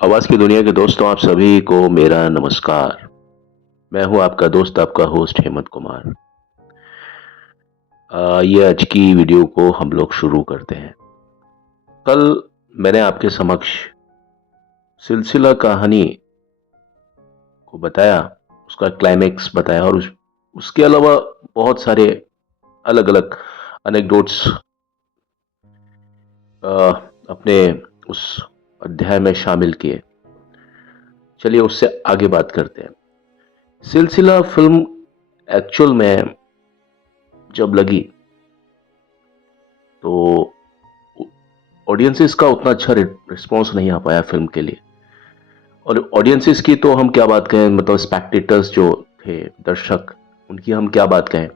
आवाज की दुनिया के दोस्तों, आप सभी को मेरा नमस्कार। मैं हूं आपका दोस्त, आपका होस्ट हेमंत कुमार। ये आज की वीडियो को हम लोग शुरू करते हैं। कल मैंने आपके समक्ष सिलसिला कहानी को बताया, उसका क्लाइमेक्स बताया और उसके अलावा बहुत सारे अलग अलग एनेक्डोट्स अपने उस अध्याय में शामिल किए। चलिए उससे आगे बात करते हैं। सिलसिला फिल्म एक्चुअल में जब लगी तो ऑडियंसेस का उतना अच्छा रिस्पॉन्स नहीं आ पाया फिल्म के लिए। और ऑडियंसेस की तो हम क्या बात कहें, मतलब स्पेक्टेटर्स जो थे, दर्शक, उनकी हम क्या बात कहें।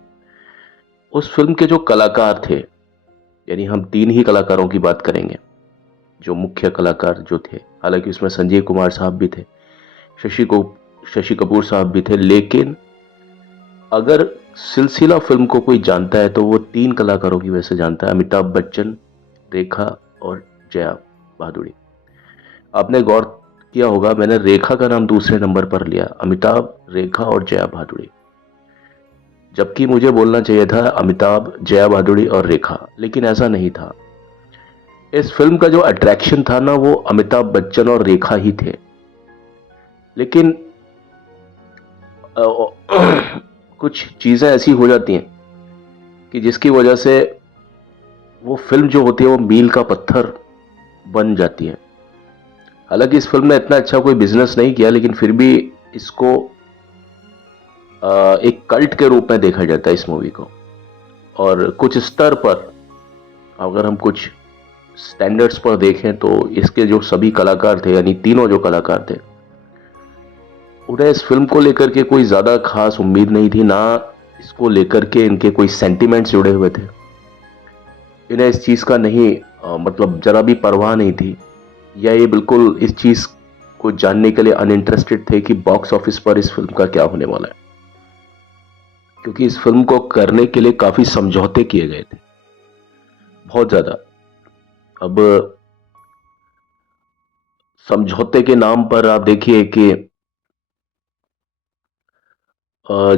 उस फिल्म के जो कलाकार थे, यानी हम तीन ही कलाकारों की बात करेंगे जो मुख्य कलाकार जो थे। हालांकि उसमें संजीव कुमार साहब भी थे, शशि को शशि कपूर साहब भी थे, लेकिन अगर सिलसिला फिल्म को कोई जानता है तो वो तीन कलाकारों की वजह से जानता है, अमिताभ बच्चन, रेखा और जया भादुड़ी। आपने गौर किया होगा, मैंने रेखा का नाम दूसरे नंबर पर लिया, अमिताभ, रेखा और जया भादुड़ी, जबकि मुझे बोलना चाहिए था अमिताभ, जया भादुड़ी और रेखा, लेकिन ऐसा नहीं था। इस फिल्म का जो अट्रैक्शन था ना, वो अमिताभ बच्चन और रेखा ही थे। लेकिन कुछ चीजें ऐसी हो जाती हैं कि जिसकी वजह से वो फिल्म जो होती है वो मील का पत्थर बन जाती है। हालांकि इस फिल्म ने इतना अच्छा कोई बिजनेस नहीं किया, लेकिन फिर भी इसको एक कल्ट के रूप में देखा जाता है इस मूवी को। और कुछ स्तर पर अगर हम कुछ स्टैंडर्ड्स पर देखें तो इसके जो सभी कलाकार थे, यानी तीनों जो कलाकार थे, उन्हें इस फिल्म को लेकर के कोई ज्यादा खास उम्मीद नहीं थी, ना इसको लेकर के इनके कोई सेंटिमेंट्स जुड़े हुए थे। इन्हें इस चीज का नहीं मतलब जरा भी परवाह नहीं थी, या ये बिल्कुल इस चीज को जानने के लिए अनइंटरेस्टेड थे कि बॉक्स ऑफिस पर इस फिल्म का क्या होने वाला है। क्योंकि इस फिल्म को करने के लिए काफी समझौते किए गए थे, बहुत ज्यादा। अब समझौते के नाम पर आप देखिए कि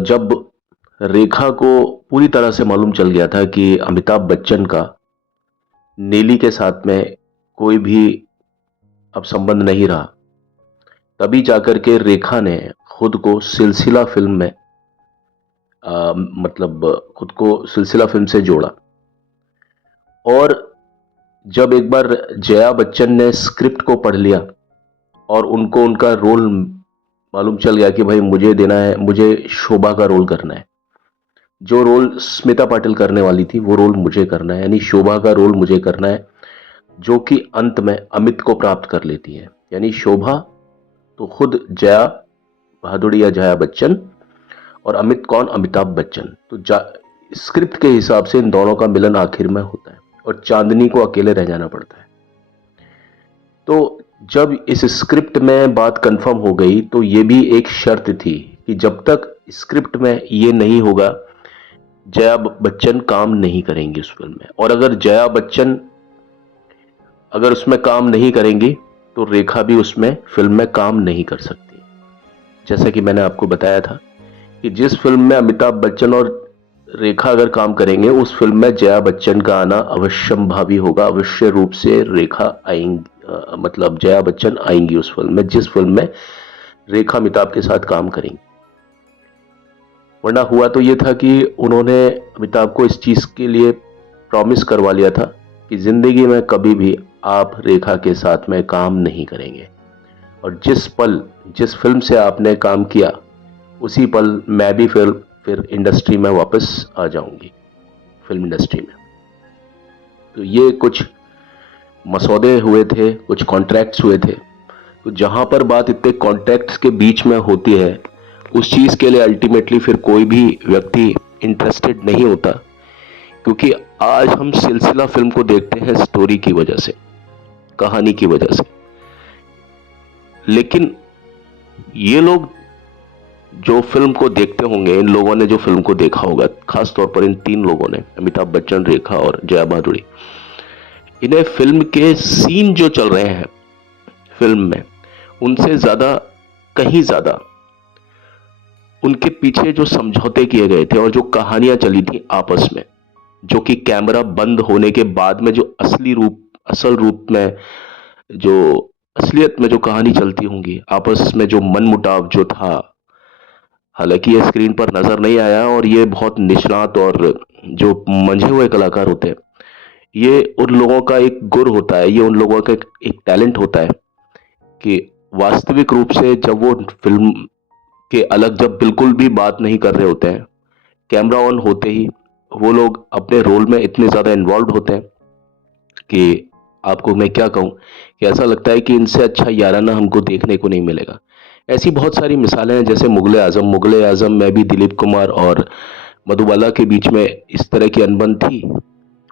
जब रेखा को पूरी तरह से मालूम चल गया था कि अमिताभ बच्चन का नेली के साथ में कोई भी अब संबंध नहीं रहा, तभी जाकर के रेखा ने खुद को सिलसिला फिल्म में मतलब खुद को सिलसिला फिल्म से जोड़ा। और जब एक बार जया बच्चन ने स्क्रिप्ट को पढ़ लिया और उनको उनका रोल मालूम चल गया कि भाई मुझे देना है, मुझे शोभा का रोल करना है, जो रोल स्मिता पाटिल करने वाली थी वो रोल मुझे करना है, यानी शोभा का रोल मुझे करना है, जो कि अंत में अमित को प्राप्त कर लेती है। यानी शोभा तो खुद जया भादुड़ी या जया बच्चन, और अमित कौन, अमिताभ बच्चन। तो स्क्रिप्ट के हिसाब से इन दोनों का मिलन आखिर में होता है और चांदनी को अकेले रह जाना पड़ता है। तो जब इस स्क्रिप्ट में बात कंफर्म हो गई तो ये भी एक शर्त थी कि जब तक स्क्रिप्ट में ये नहीं होगा, जया बच्चन काम नहीं करेंगी उस फिल्म में। और अगर जया बच्चन अगर उसमें काम नहीं करेंगी तो रेखा भी उसमें फिल्म में काम नहीं कर सकती। जैसा कि मैंने आपको बताया था कि जिस फिल्म में अमिताभ बच्चन और रेखा अगर काम करेंगे, उस फिल्म में जया बच्चन का आना अवश्यंभावी होगा, अवश्य रूप से रेखा आएंगी, मतलब जया बच्चन आएंगी उस फिल्म में, जिस फिल्म में रेखा अमिताभ के साथ काम करेंगी। वरना हुआ तो ये था कि उन्होंने अमिताभ को इस चीज के लिए प्रॉमिस करवा लिया था कि जिंदगी में कभी भी आप रेखा के साथ में काम नहीं करेंगे, और जिस पल जिस फिल्म से आपने काम किया उसी पल मैं भी फिर इंडस्ट्री में वापस आ जाऊंगी, फिल्म इंडस्ट्री में। तो ये कुछ मसौदे हुए थे, कुछ कॉन्ट्रैक्ट्स हुए थे। तो जहां पर बात इतने कॉन्ट्रैक्ट्स के बीच में होती है, उस चीज के लिए अल्टीमेटली फिर कोई भी व्यक्ति इंटरेस्टेड नहीं होता। क्योंकि आज हम सिलसिला फिल्म को देखते हैं स्टोरी की वजह से, कहानी की वजह से, लेकिन ये लोग जो फिल्म को देखते होंगे, इन लोगों ने जो फिल्म को देखा होगा, खास तौर पर इन तीन लोगों ने, अमिताभ बच्चन, रेखा और जया भादुड़ी, इन्हें फिल्म के सीन जो चल रहे हैं फिल्म में, उनसे ज़्यादा, कहीं ज़्यादा उनके पीछे जो समझौते किए गए थे और जो कहानियाँ चली थी आपस में, जो कि कैमरा बंद होने के बाद में जो असल रूप में, जो असलियत में जो कहानी चलती होंगी, आपस में जो मनमुटाव जो था, हालाँकि ये स्क्रीन पर नज़र नहीं आया और ये बहुत निष्णात और जो मंझे हुए कलाकार होते हैं, ये उन लोगों का एक गुर होता है, ये उन लोगों का एक टैलेंट होता है कि वास्तविक रूप से जब वो फ़िल्म के अलग जब बिल्कुल भी बात नहीं कर रहे होते हैं, कैमरा ऑन होते ही वो लोग अपने रोल में इतने ज़्यादा इन्वॉल्व्ड होते हैं कि आपको मैं क्या कहूँ कि ऐसा लगता है कि इनसे अच्छा याराना हमको देखने को नहीं मिलेगा। ऐसी बहुत सारी मिसालें हैं, जैसे मुग़ल-ए आज़म में भी दिलीप कुमार और मधुबाला के बीच में इस तरह की अनबन थी,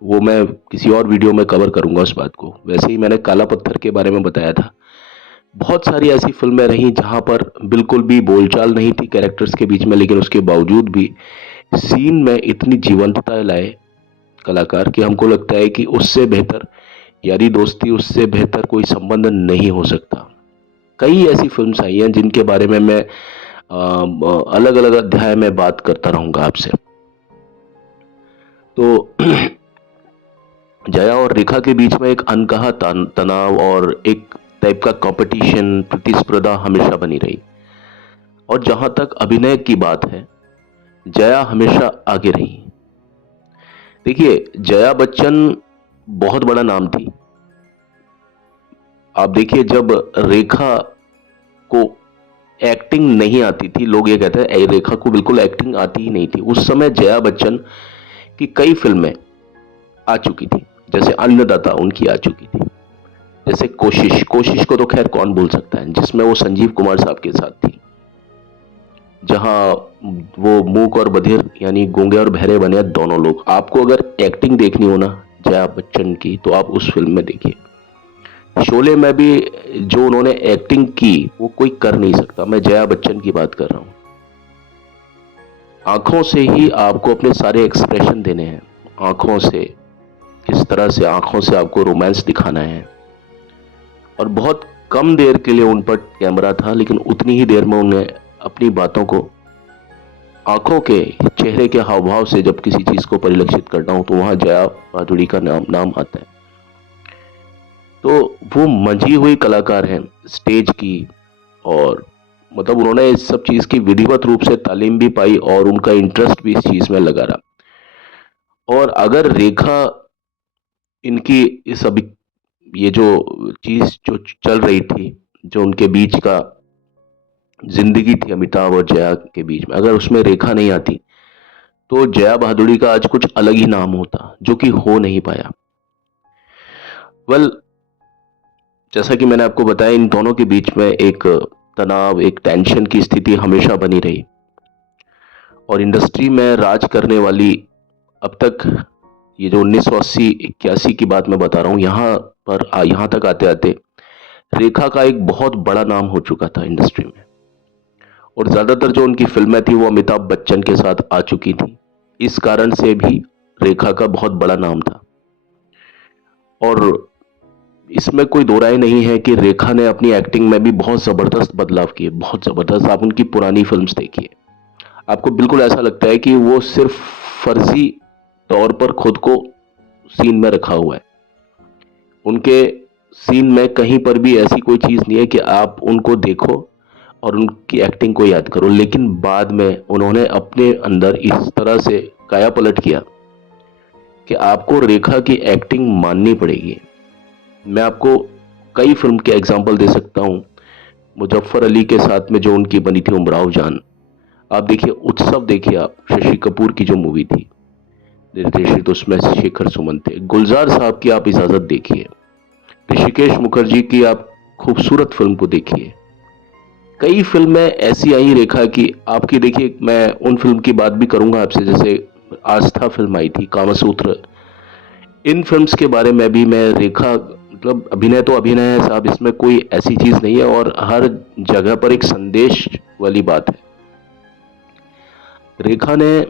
वो मैं किसी और वीडियो में कवर करूँगा उस बात को। वैसे ही मैंने काला पत्थर के बारे में बताया था। बहुत सारी ऐसी फ़िल्में रहीं जहाँ पर बिल्कुल भी बोलचाल नहीं थी कैरेक्टर्स के बीच में, लेकिन उसके बावजूद भी सीन में इतनी जीवंतता लाए कलाकार कि हमको लगता है कि उससे बेहतर यारी दोस्ती, उससे बेहतर कोई संबंध नहीं हो सकता। कई ऐसी फ़िल्म्स आई हैं जिनके बारे में मैं अलग-अलग अध्याय में बात करता रहूँगा आपसे। तो जया और रेखा के बीच में एक अनकहा तनाव और एक टाइप का कॉम्पिटिशन, प्रतिस्पर्धा हमेशा बनी रही। और जहाँ तक अभिनय की बात है, जया हमेशा आगे रही। देखिए, जया बच्चन बहुत बड़ा नाम थी। आप देखिए, जब रेखा को एक्टिंग नहीं आती थी, लोग ये कहते हैं रेखा को बिल्कुल एक्टिंग आती ही नहीं थी। उस समय जया बच्चन की कई फ़िल्में आ चुकी थी, जैसे अन्नदाता उनकी आ चुकी थी। जैसे कोशिश को तो ख़ैर कौन भूल सकता है, जिसमें वो संजीव कुमार साहब के साथ थी। जहाँ वो मूक और बधिर यानी गूंगे और बहरे बने दोनों लोग। आपको अगर एक्टिंग देखनी हो ना जया बच्चन की, तो आप उस फ़िल्म में देखिए। शोले में भी जो उन्होंने एक्टिंग की, वो कोई कर नहीं सकता। मैं जया बच्चन की बात कर रहा हूँ। आँखों से ही आपको अपने सारे एक्सप्रेशन देने हैं। आँखों से, किस तरह से आँखों से आपको रोमांस दिखाना है। और बहुत कम देर के लिए उन पर कैमरा था, लेकिन उतनी ही देर में उन्हें अपनी बातों को आँखों के, चेहरे के हाव-भाव से जब किसी चीज़ को परिलक्षित करना हो, तो वहाँ जया भादुड़ी का नाम आता है। तो वो मंझी हुई कलाकार हैं स्टेज की, और मतलब उन्होंने इस सब चीज़ की विधिवत रूप से तालीम भी पाई और उनका इंटरेस्ट भी इस चीज़ में लगा रहा। और अगर रेखा इनकी इस अभी ये जो चीज़ जो चल रही थी, जो उनके बीच का ज़िंदगी थी अमिताभ और जया के बीच में, अगर उसमें रेखा नहीं आती, तो जया भादुड़ी का आज कुछ अलग ही नाम होता, जो कि हो नहीं पाया। वेल, जैसा कि मैंने आपको बताया, इन दोनों के बीच में एक तनाव, एक टेंशन की स्थिति हमेशा बनी रही। और इंडस्ट्री में राज करने वाली, अब तक ये जो 1980-81 की बात मैं बता रहा हूँ, यहाँ तक आते-आते रेखा का एक बहुत बड़ा नाम हो चुका था इंडस्ट्री में। और ज़्यादातर जो उनकी फ़िल्में थी वो अमिताभ बच्चन के साथ आ चुकी थी। इस कारण से भी रेखा का बहुत बड़ा नाम था। और इसमें कोई दो राय नहीं है कि रेखा ने अपनी एक्टिंग में भी बहुत ज़बरदस्त बदलाव किए, बहुत ज़बरदस्त। आप उनकी पुरानी फ़िल्म्स देखिए, आपको बिल्कुल ऐसा लगता है कि वो सिर्फ़ फ़र्ज़ी तौर पर खुद को सीन में रखा हुआ है। उनके सीन में कहीं पर भी ऐसी कोई चीज़ नहीं है कि आप उनको देखो और उनकी एक्टिंग को याद करो, लेकिन बाद में उन्होंने अपने अंदर इस तरह से काया-पलट किया कि आपको रेखा की एक्टिंग माननी पड़ेगी। मैं आपको कई फ़िल्म के एग्ज़ाम्पल दे सकता हूँ। मुज़फ़्फ़र अली के साथ में जो उनकी बनी थी उमराव जान, आप देखिए। उत्सव देखिए आप, शशि कपूर की जो मूवी थी, निर्देशित उसमें शेखर सुमन थे। गुलज़ार साहब की आप इजाज़त देखिए। ऋषिकेश मुखर्जी की आप खूबसूरत फ़िल्म को देखिए। कई फ़िल्में ऐसी आई रेखा की, आपकी देखिए। मैं उन फ़िल्म की बात भी करूँगा आपसे, जैसे आस्था फ़िल्म आई थी, कामसूत्र। इन फ़िल्म्स के बारे में भी मैं रेखा, मतलब अभिनय तो अभिनय है साहब, इसमें कोई ऐसी चीज़ नहीं है और हर जगह पर एक संदेश वाली बात है। रेखा ने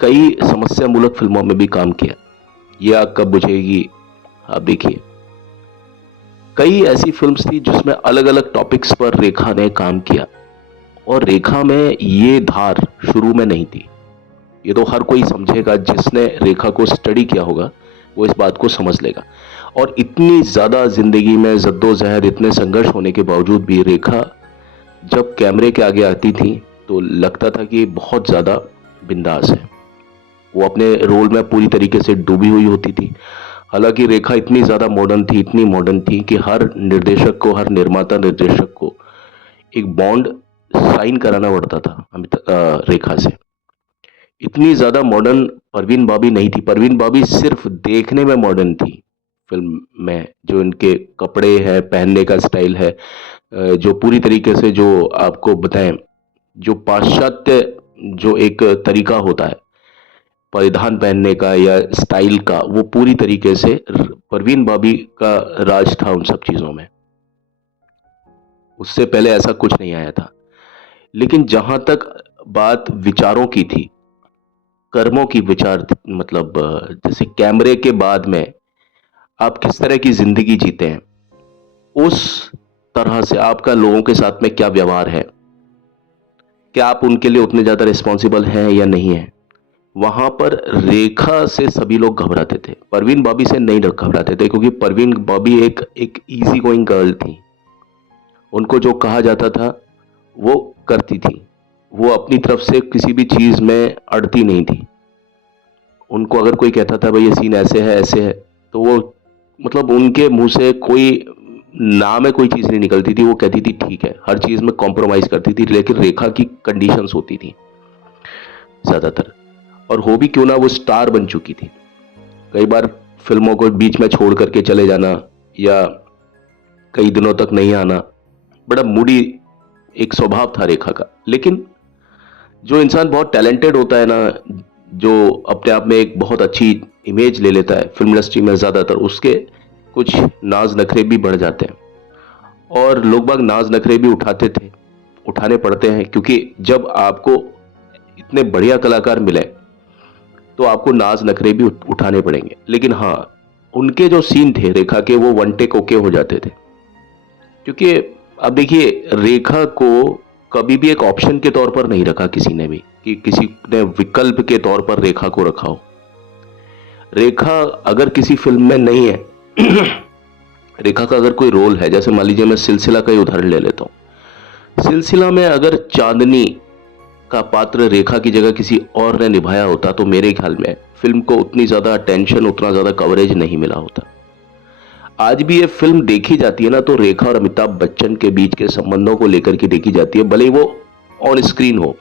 कई समस्या मूलक फ़िल्मों में भी काम किया। ये आग कब बुझेगी, आप देखिए। कई ऐसी फिल्म्स थी जिसमें अलग अलग टॉपिक्स पर रेखा ने काम किया, और रेखा में ये धार शुरू में नहीं थी। ये तो हर कोई समझेगा, जिसने रेखा को स्टडी किया होगा वो इस बात को समझ लेगा। और इतनी ज्यादा जिंदगी में जद्दोजहद, इतने संघर्ष होने के बावजूद भी रेखा जब कैमरे के आगे आती थी तो लगता था कि बहुत ज्यादा बिंदास है। वो अपने रोल में पूरी तरीके से डूबी हुई होती थी। हालांकि रेखा इतनी ज्यादा मॉडर्न थी, इतनी मॉडर्न थी कि हर निर्देशक को, हर निर्माता निर्देशक को एक बॉन्ड साइन कराना पड़ता था रेखा से। इतनी ज्यादा मॉडर्न परवीन बाबी नहीं थी। परवीन बाबी सिर्फ देखने में मॉडर्न थी। फिल्म में जो इनके कपड़े हैं, पहनने का स्टाइल है, जो पूरी तरीके से, जो आपको बताएं, जो पाश्चात्य जो एक तरीका होता है परिधान पहनने का या स्टाइल का, वो पूरी तरीके से परवीन बाबी का राज था उन सब चीजों में। उससे पहले ऐसा कुछ नहीं आया था। लेकिन जहां तक बात विचारों की थी, कर्मों की, विचार मतलब जैसे कैमरे के बाद में आप किस तरह की जिंदगी जीते हैं, उस तरह से आपका लोगों के साथ में क्या व्यवहार है, क्या आप उनके लिए उतने ज्यादा रिस्पॉन्सिबल हैं या नहीं है, वहां पर रेखा से सभी लोग घबराते थे। परवीन बॉबी से नहीं घबराते थे, क्योंकि परवीन बॉबी एक एक इजी गोइंग गर्ल थी। उनको जो कहा जाता था वो करती थी। वो अपनी तरफ से किसी भी चीज में अड़ती नहीं थी। उनको अगर कोई कहता था भाई ये सीन ऐसे है, ऐसे है, तो वो मतलब उनके मुंह से कोई ना में कोई चीज नहीं निकलती थी, वो कहती थी ठीक है। हर चीज में कॉम्प्रोमाइज करती थी। लेकिन रेखा की कंडीशंस होती थी ज्यादातर, और हो भी क्यों ना, वो स्टार बन चुकी थी। कई बार फिल्मों को बीच में छोड़ करके चले जाना या कई दिनों तक नहीं आना, बड़ा मूडी एक स्वभाव था रेखा का। लेकिन जो इंसान बहुत टैलेंटेड होता है ना, जो अपने आप में एक बहुत अच्छी इमेज ले लेता है फिल्म इंडस्ट्री में, ज्यादातर उसके कुछ नाज नखरे भी बढ़ जाते हैं। और लोग बाग नाज नखरे भी उठाते थे, उठाने पड़ते हैं, क्योंकि जब आपको इतने बढ़िया कलाकार मिले तो आपको नाज नखरे भी उठाने पड़ेंगे। लेकिन हाँ, उनके जो सीन थे रेखा के, वो वन टेक ओके हो जाते थे। क्योंकि अब देखिए, रेखा को कभी भी एक ऑप्शन के तौर पर नहीं रखा किसी ने भी, कि किसी ने विकल्प के तौर पर रेखा को रखा हो। रेखा अगर किसी फिल्म में नहीं है रेखा का अगर कोई रोल है, जैसे मान लीजिए मैं सिलसिला का ही उदाहरण ले लेता हूं। सिलसिला में अगर चांदनी का पात्र रेखा की जगह किसी और ने निभाया होता तो मेरे ख्याल में फिल्म को उतनी ज्यादा अटेंशन, उतना ज्यादा कवरेज नहीं मिला होता। आज भी ये फिल्म देखी जाती है ना, तो रेखा और अमिताभ बच्चन के बीच के संबंधों को लेकर के देखी जाती है, भले ही वो ऑन स्क्रीन हो।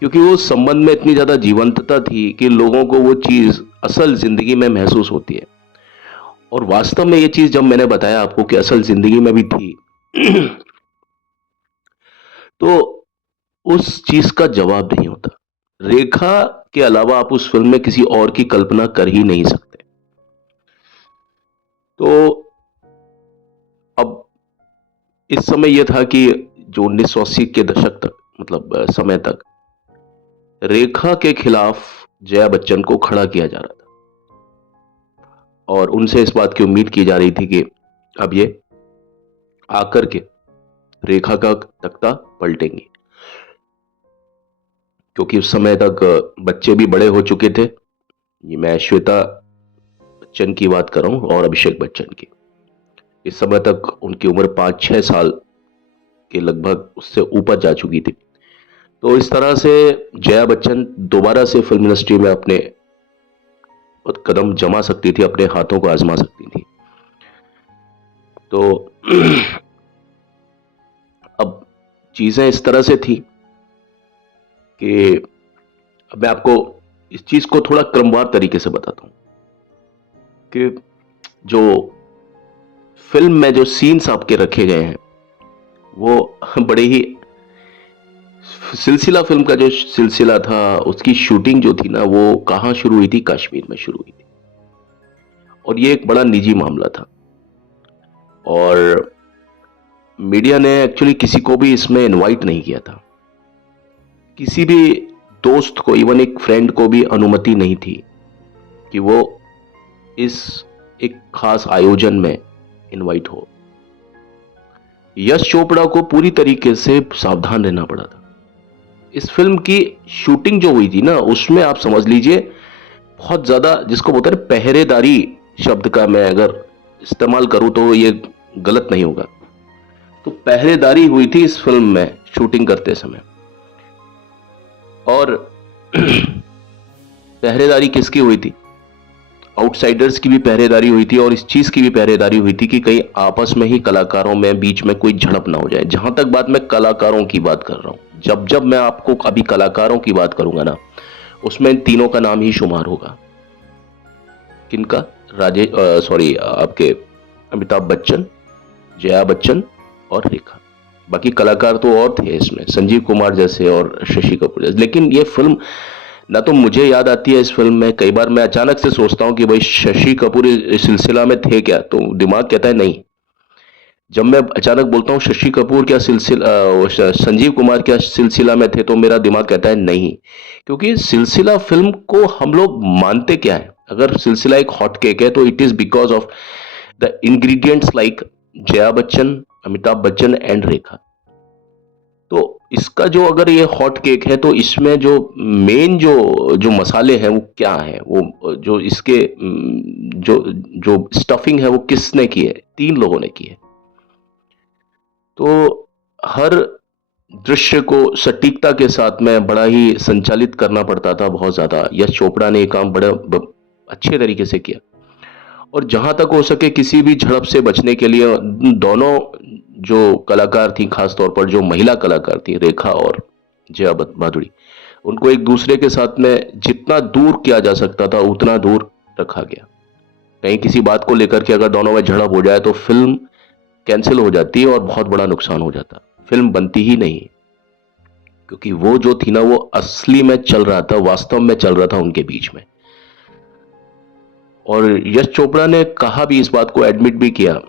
क्योंकि वो संबंध में इतनी ज्यादा जीवंतता थी कि लोगों को वो चीज असल जिंदगी में महसूस होती है। और वास्तव में ये चीज जब मैंने बताया आपको कि असल जिंदगी में भी थी तो उस चीज का जवाब नहीं होता। रेखा के अलावा आप उस फिल्म में किसी और की कल्पना कर ही नहीं सकते। तो अब इस समय यह था कि जो 1980 के दशक तक, मतलब समय तक, रेखा के खिलाफ जया बच्चन को खड़ा किया जा रहा था, और उनसे इस बात की उम्मीद की जा रही थी कि अब ये आकर के रेखा का तख्ता पलटेंगी। क्योंकि उस समय तक बच्चे भी बड़े हो चुके थे। ये मैं श्वेता बच्चन की बात कर रहा हूं और अभिषेक बच्चन की। इस समय तक उनकी उम्र 5-6 साल के लगभग उससे ऊपर जा चुकी थी। तो इस तरह से जया बच्चन दोबारा से फिल्म इंडस्ट्री में अपने कदम जमा सकती थी, अपने हाथों को आजमा सकती थी। तो अब चीजें इस तरह से थी कि अब मैं आपको इस चीज को थोड़ा क्रमवार तरीके से बताता हूं कि जो फिल्म में जो सीन्स आपके रखे गए हैं वो बड़े ही, सिलसिला फिल्म का जो सिलसिला था उसकी शूटिंग जो थी ना, वो कहां शुरू हुई थी? कश्मीर में शुरू हुई थी। और ये एक बड़ा निजी मामला था, और मीडिया ने एक्चुअली किसी को भी इसमें इनवाइट नहीं किया था। किसी भी दोस्त को, इवन एक फ्रेंड को भी अनुमति नहीं थी कि वो इस एक खास आयोजन में इनवाइट हो। यश चोपड़ा को पूरी तरीके से सावधान रहना पड़ा था। इस फिल्म की शूटिंग जो हुई थी ना, उसमें आप समझ लीजिए बहुत ज्यादा, जिसको बोलते हैं पहरेदारी शब्द का मैं अगर इस्तेमाल करूं तो ये गलत नहीं होगा। तो पहरेदारी हुई थी इस फिल्म में शूटिंग करते समय। और पहरेदारी किसकी हुई थी? आउटसाइडर्स की भी पहरेदारी हुई थी और इस चीज की भी पहरेदारी हुई थी कि कहीं आपस में ही कलाकारों में बीच में कोई झड़प ना हो जाए। जहां तक बात मैं कलाकारों की बात कर रहा हूं, जब जब मैं आपको अभी कलाकारों की बात करूंगा ना, उसमें इन तीनों का नाम ही शुमार होगा। किनका? राजेश, सॉरी, आपके अमिताभ बच्चन, जया बच्चन और रेखा। बाकी कलाकार तो और थे इसमें, संजीव कुमार जैसे और शशि कपूर जैसे। लेकिन ये फिल्म ना तो मुझे याद आती है इस फिल्म में, कई बार मैं अचानक से सोचता हूं कि भाई शशि कपूर इस सिलसिला में थे क्या, तो दिमाग कहता है नहीं। जब मैं अचानक बोलता हूँ शशि कपूर क्या सिलसिला, संजीव कुमार क्या सिलसिला में थे, तो मेरा दिमाग कहता है नहीं। क्योंकि सिलसिला फिल्म को हम लोग मानते क्या है, अगर सिलसिला एक हॉट केक है तो it is because of the ingredients like Jaya Bachchan, Amitabh Bachchan and Rekha. तो इसका जो अगर ये हॉट केक है तो इसमें जो मेन जो जो मसाले हैं वो क्या है, वो जो इसके जो जो स्टफिंग है वो किसने की है? तीन लोगों ने की है। तो हर दृश्य को सटीकता के साथ में बड़ा ही संचालित करना पड़ता था, बहुत ज्यादा। यश चोपड़ा ने ये काम अच्छे तरीके से किया। और जहां तक हो सके किसी भी झड़प से बचने के लिए दोनों जो कलाकार थी, खास तौर पर जो महिला कलाकार थी रेखा और जया भादुड़ी, उनको एक दूसरे के साथ में जितना दूर किया जा सकता था उतना दूर रखा गया। कहीं किसी बात को लेकर के अगर दोनों में झड़प हो जाए तो फिल्म कैंसिल हो जाती है और बहुत बड़ा नुकसान हो जाता, फिल्म बनती ही नहीं। क्योंकि वो जो थी ना, वो असली में चल रहा था, वास्तव में चल रहा था उनके बीच में। और यश चोपड़ा ने कहा भी, इस बात को एडमिट भी किया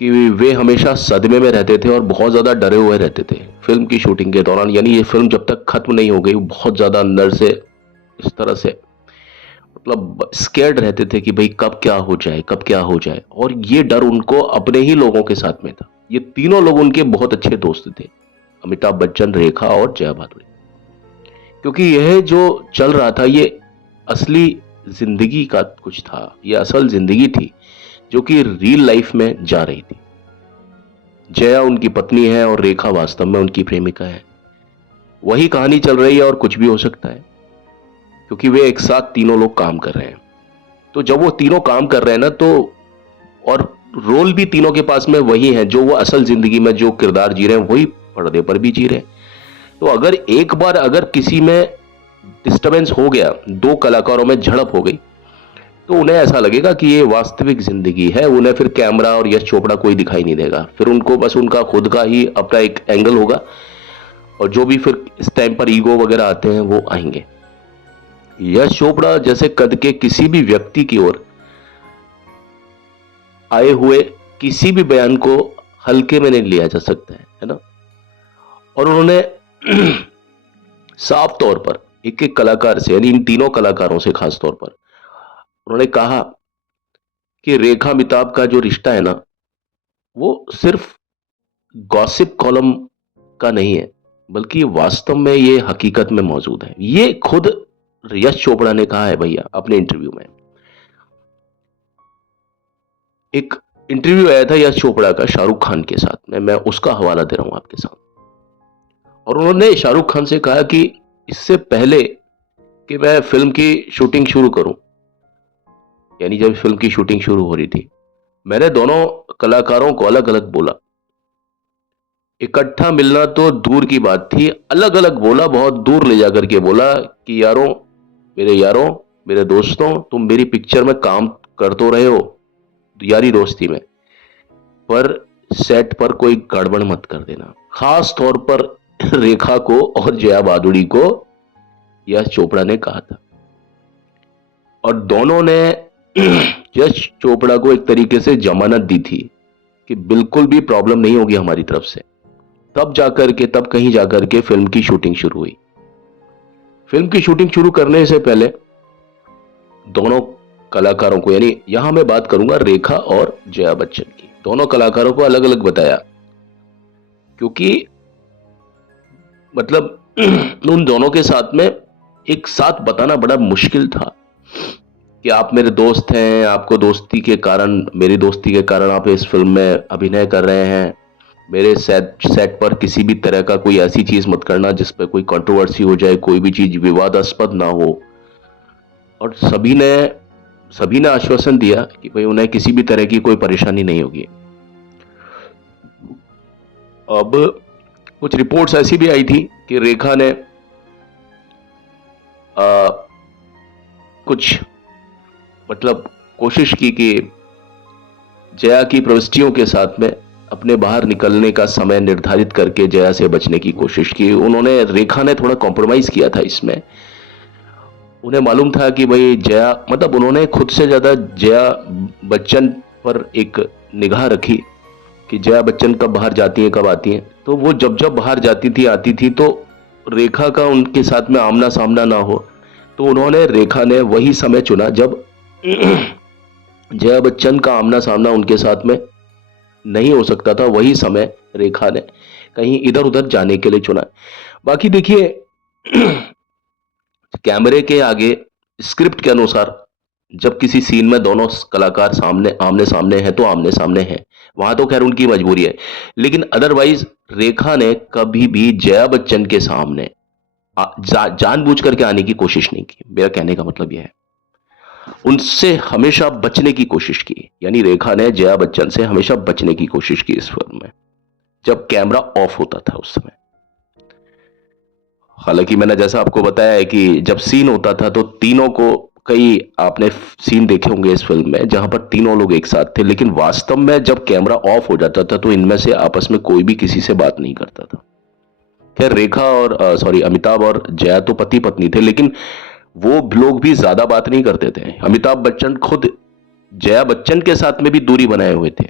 कि वे हमेशा सदमे में रहते थे और बहुत ज्यादा डरे हुए रहते थे फिल्म की शूटिंग के दौरान। यानी ये फिल्म जब तक खत्म नहीं हो गई, वो बहुत ज्यादा अंदर से इस तरह से मतलब स्केर्ड रहते थे कि भाई कब क्या हो जाए, कब क्या हो जाए। और ये डर उनको अपने ही लोगों के साथ में था। ये तीनों लोग उनके बहुत अच्छे दोस्त थे, अमिताभ बच्चन, रेखा और जया भादुड़ी। क्योंकि यह जो चल रहा था ये असली जिंदगी का कुछ था, ये असल जिंदगी थी जो कि रियल लाइफ में जा रही थी। जया उनकी पत्नी है और रेखा वास्तव में उनकी प्रेमिका है। वही कहानी चल रही है और कुछ भी हो सकता है, क्योंकि वे एक साथ तीनों लोग काम कर रहे हैं। तो जब वो तीनों काम कर रहे हैं ना, तो और रोल भी तीनों के पास में वही है, जो वो असल जिंदगी में जो किरदार जी रहे हैं वही पर्दे पर भी जी रहे हैं। तो अगर एक बार अगर किसी में डिस्टरबेंस हो गया, दो कलाकारों में झड़प हो गई, तो उन्हें ऐसा लगेगा कि ये वास्तविक जिंदगी है। उन्हें फिर कैमरा और यश चोपड़ा कोई दिखाई नहीं देगा, फिर उनको बस उनका खुद का ही अपना एक एंगल होगा। और जो भी फिर इस टाइम पर ईगो वगैरह आते हैं वो आएंगे। यश चोपड़ा जैसे कद के किसी भी व्यक्ति की ओर आए हुए किसी भी बयान को हल्के में नहीं लिया जा सकता है ना। और उन्होंने साफ तौर पर एक एक कलाकार से, यानी इन तीनों कलाकारों से खास तौर पर उन्होंने कहा कि रेखा अमिताभ का जो रिश्ता है ना, वो सिर्फ गॉसिप कॉलम का नहीं है, बल्कि वास्तव में ये हकीकत में मौजूद है। ये खुद यश चोपड़ा ने कहा है भैया अपने इंटरव्यू में। एक इंटरव्यू आया था यश चोपड़ा का शाहरुख खान के साथ में, मैं उसका हवाला दे रहा हूं आपके साथ। और उन्होंने शाहरुख खान से कहा कि इससे पहले कि मैं फिल्म की शूटिंग शुरू करूं, यानी जब फिल्म की शूटिंग शुरू हो रही थी, मैंने दोनों कलाकारों को अलग अलग बोला। इकट्ठा मिलना तो दूर की बात थी, अलग अलग बोला, बहुत दूर ले जाकर के बोला कि यारों, मेरे दोस्तों, तुम मेरी पिक्चर में काम कर तो रहे हो यारी दोस्ती में, पर सेट पर कोई गड़बड़ मत कर देना। खास तौर पर रेखा को और जया भादुड़ी को यश चोपड़ा ने कहा था। और दोनों ने यश चोपड़ा को एक तरीके से जमानत दी थी कि बिल्कुल भी प्रॉब्लम नहीं होगी हमारी तरफ से। तब कहीं जाकर के फिल्म की शूटिंग शुरू हुई। फिल्म की शूटिंग शुरू करने से पहले दोनों कलाकारों को, यानी यहां मैं बात करूंगा रेखा और जया बच्चन की, दोनों कलाकारों को अलग अलग बताया क्योंकि मतलब उन दोनों के साथ में एक साथ बताना बड़ा मुश्किल था कि आप मेरे दोस्त हैं, आपको दोस्ती के कारण, मेरी दोस्ती के कारण आप इस फिल्म में अभिनय कर रहे हैं। मेरे सेट सेट पर किसी भी तरह का कोई ऐसी चीज मत करना जिस पे कोई कंट्रोवर्सी हो जाए, कोई भी चीज विवादास्पद ना हो। और सभी ने आश्वासन दिया कि भाई उन्हें किसी भी तरह की कोई परेशानी नहीं होगी। अब कुछ रिपोर्ट्स ऐसी भी आई थी कि रेखा ने आ, कुछ मतलब कोशिश की कि जया की प्रविष्टियों के साथ में अपने बाहर निकलने का समय निर्धारित करके जया से बचने की कोशिश की। उन्होंने रेखा ने थोड़ा कॉम्प्रोमाइज किया था इसमें। उन्हें मालूम था कि भाई जया मतलब उन्होंने खुद से ज्यादा जया बच्चन पर एक निगाह रखी कि जया बच्चन कब बाहर जाती हैं कब आती हैं। तो वो जब जब बाहर जाती थी आती थी तो रेखा का उनके साथ में आमना सामना ना हो। तो उन्होंने रेखा ने वही समय चुना जब जया बच्चन का आमना सामना उनके साथ में नहीं हो सकता था। वही समय रेखा ने कहीं इधर उधर जाने के लिए चुना। बाकी देखिए कैमरे के आगे स्क्रिप्ट के अनुसार जब किसी सीन में दोनों कलाकार सामने आमने सामने हैं तो आमने सामने हैं, वहां तो खैर उनकी मजबूरी है। लेकिन अदरवाइज रेखा ने कभी भी जया बच्चन के सामने जानबूझ करके आने की कोशिश नहीं की। मेरा कहने का मतलब यह है उनसे हमेशा बचने की कोशिश की। यानी रेखा ने जया बच्चन से हमेशा बचने की कोशिश की इस फिल्म में, जब कैमरा ऑफ होता था उस समय। हालांकि मैंने जैसा आपको बताया है कि जब सीन होता था तो तीनों को, कई आपने सीन देखे होंगे इस फिल्म में जहां पर तीनों लोग एक साथ थे, लेकिन वास्तव में जब कैमरा ऑफ हो जाता था तो इनमें से आपस में कोई भी किसी से बात नहीं करता था। खैर रेखा और सॉरी अमिताभ और जया तो पति पत्नी थे, लेकिन वो लोग भी ज्यादा बात नहीं करते थे। अमिताभ बच्चन खुद जया बच्चन के साथ में भी दूरी बनाए हुए थे।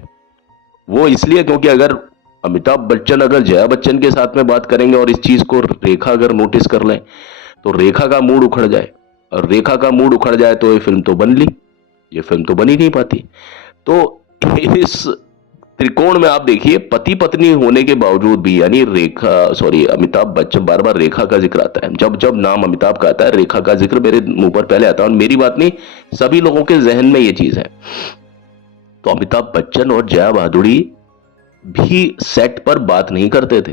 वो इसलिए क्योंकि अगर अमिताभ बच्चन अगर जया बच्चन के साथ में बात करेंगे और इस चीज को रेखा अगर नोटिस कर ले तो रेखा का मूड उखड़ जाए, और रेखा का मूड उखड़ जाए तो ये फिल्म तो बन ली, ये फिल्म तो बन ही नहीं पाती। तो इस त्रिकोण में आप देखिए पति पत्नी होने के बावजूद भी, यानी रेखा सॉरी अमिताभ बच्चन, बार बार रेखा का जिक्र आता है। जब जब नाम अमिताभ का आता है रेखा का जिक्र मेरे मुंह पर पहले आता है। और मेरी बात नहीं, सभी लोगों के जहन में ये चीज है। तो अमिताभ बच्चन और जया भादुड़ी भी सेट पर बात नहीं करते थे,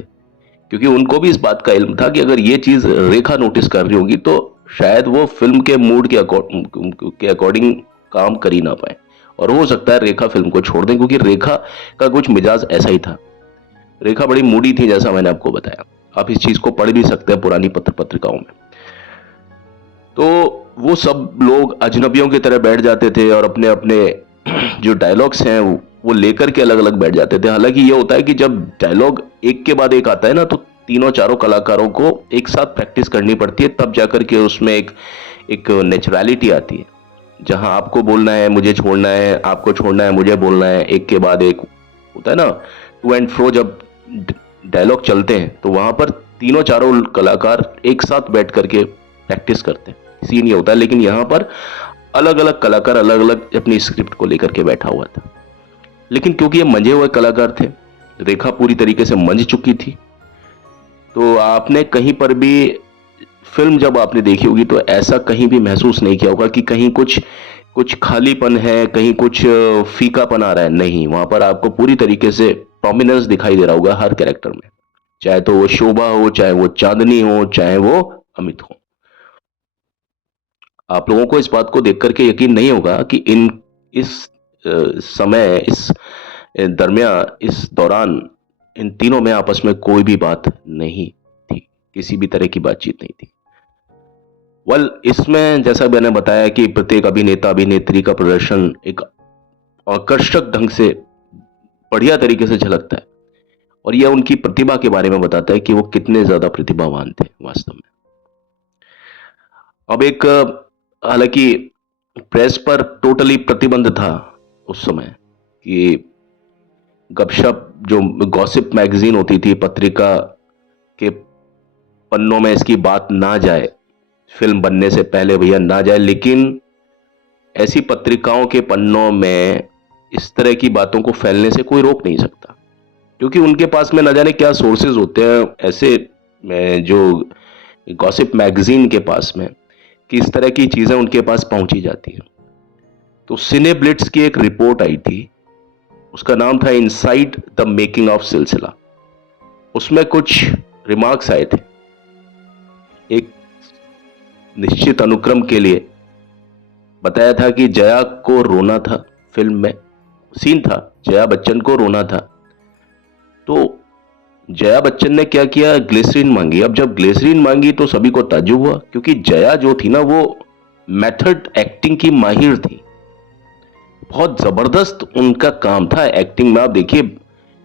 क्योंकि उनको भी इस बात का इल्म था कि अगर ये चीज रेखा नोटिस कर रही होगी तो शायद वो फिल्म के मूड के अकॉर्डिंग काम कर ही ना पाए, और हो सकता है रेखा फिल्म को छोड़ दें, क्योंकि रेखा का कुछ मिजाज ऐसा ही था। रेखा बड़ी मूडी थी जैसा मैंने आपको बताया। आप इस चीज को पढ़ भी सकते हैं पुरानी पत्र पत्रिकाओं में। तो वो सब लोग अजनबियों की तरह बैठ जाते थे और अपने अपने जो डायलॉग्स हैं वो लेकर के अलग अलग बैठ जाते थे। हालांकि ये होता है कि जब डायलॉग एक के बाद एक आता है ना तो तीनों चारों कलाकारों को एक साथ प्रैक्टिस करनी पड़ती है, तब जाकर के उसमें एक नेचुरलिटी आती है। जहां आपको बोलना है मुझे छोड़ना है, आपको छोड़ना है मुझे बोलना है, एक के बाद एक होता है ना टू एंड फ्रो। जब डायलॉग चलते हैं तो वहां पर तीनों चारों कलाकार एक साथ बैठ करके प्रैक्टिस करते हैं, सीन ये होता है। लेकिन यहाँ पर अलग अलग कलाकार अलग अलग अपनी स्क्रिप्ट को लेकर के बैठा हुआ था। लेकिन क्योंकि ये मंजे हुए कलाकार थे, रेखा पूरी तरीके से मंज चुकी थी, तो आपने कहीं पर भी फिल्म जब आपने देखी होगी तो ऐसा कहीं भी महसूस नहीं किया होगा कि कहीं कुछ कुछ खालीपन है, कहीं कुछ फीकापन आ रहा है। नहीं, वहां पर आपको पूरी तरीके से प्रोमिनेंस दिखाई दे रहा होगा हर कैरेक्टर में, चाहे तो वो शोभा हो, चाहे वो चांदनी हो, चाहे वो अमित हो। आप लोगों को इस बात को देख करके यकीन नहीं होगा कि इन इस समय इस इस दौरान इन तीनों में आपस में कोई भी बात नहीं थी, किसी भी तरह की बातचीत नहीं थी। इसमें जैसा मैंने बताया कि प्रत्येक अभिनेता अभिनेत्री का प्रदर्शन एक आकर्षक ढंग से बढ़िया तरीके से झलकता है, और यह उनकी प्रतिभा के बारे में बताता है कि वो कितने ज्यादा प्रतिभावान थे वास्तव में। अब एक हालांकि प्रेस पर टोटली प्रतिबंध था उस समय कि गपशप जो गॉसिप मैगजीन होती थी, पत्रिका के पन्नों में इसकी बात ना जाए, फिल्म बनने से पहले भैया ना जाए। लेकिन ऐसी पत्रिकाओं के पन्नों में इस तरह की बातों को फैलने से कोई रोक नहीं सकता। क्योंकि उनके पास में न जाने क्या सोर्सेज होते हैं ऐसे जो गॉसिप मैगजीन के पास में, कि इस तरह की चीजें उनके पास पहुंची जाती हैं। तो सिने ब्लिट्स की एक रिपोर्ट आई थी, उसका नाम था इनसाइड द मेकिंग ऑफ सिलसिला। उसमें कुछ रिमार्क्स आए थे। एक निश्चित अनुक्रम के लिए बताया था कि जया को रोना था, फिल्म में सीन था जया बच्चन को रोना था। तो जया बच्चन ने क्या किया, ग्लिसरीन मांगी। अब जब ग्लिसरीन मांगी तो सभी को ताज्जुब हुआ, क्योंकि जया जो थी ना वो मेथड एक्टिंग की माहिर थी। बहुत जबरदस्त उनका काम था एक्टिंग में। आप देखिए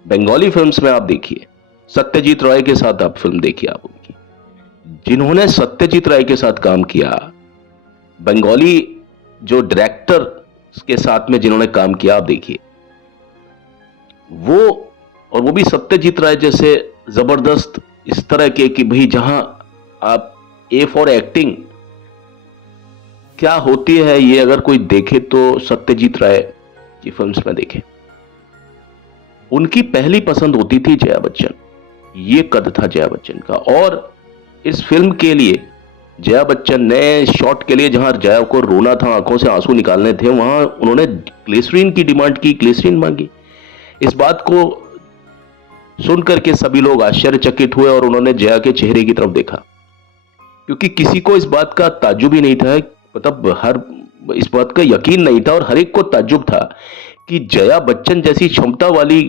बंगाली फिल्म्स में, आप देखिए सत्यजीत राय के साथ आप फिल्म देखिए, आप उनकी, जिन्होंने सत्यजीत राय के साथ काम किया, बंगाली जो डायरेक्टर के साथ में जिन्होंने काम किया, आप देखिए वो, और वो भी सत्यजीत राय जैसे जबरदस्त इस तरह के कि भाई जहां आप ए फॉर एक्टिंग क्या होती है ये अगर कोई देखे तो सत्यजीत राय की फिल्म्स में देखे। उनकी पहली पसंद होती थी जया बच्चन, ये कद था जया बच्चन का। और इस फिल्म के लिए जया बच्चन ने शॉट के लिए जहां जया को रोना था, आंखों से आंसू निकालने थे, वहां उन्होंने ग्लिसरीन की डिमांड की, ग्लिसरीन मांगी। इस बात को सुनकर के सभी लोग आश्चर्यचकित हुए और उन्होंने जया के चेहरे की तरफ देखा, क्योंकि किसी को इस बात का ताज्जुब ही नहीं था, मतलब हर इस बात का यकीन नहीं था और हर एक को ताज्जुब था कि जया बच्चन जैसी क्षमता वाली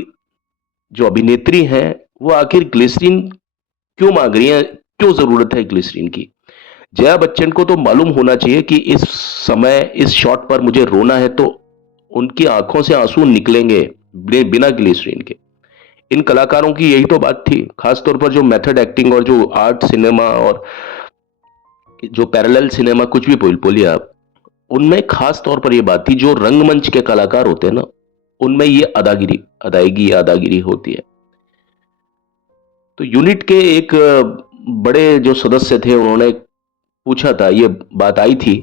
जो अभिनेत्री हैं वो आखिर ग्लिसरीन क्यों मांग रही हैं, क्यों जरूरत है ग्लिसरीन की। जया बच्चन को तो मालूम होना चाहिए कि इस समय इस शॉट पर मुझे रोना है तो उनकी आंखों से आंसू निकलेंगे बिना ग्लिसरीन के। इन कलाकारों की यही तो बात थी, खासतौर पर जो मेथड एक्टिंग और जो आर्ट सिनेमा और जो पैरेलल सिनेमा, कुछ भी बोलिए आप, उनमें खास तौर पर यह बात थी, जो रंगमंच के कलाकार होते हैं ना, उनमें ये अदागिरी होती है। तो यूनिट के एक बड़े जो सदस्य थे उन्होंने पूछा था, ये बात आई थी,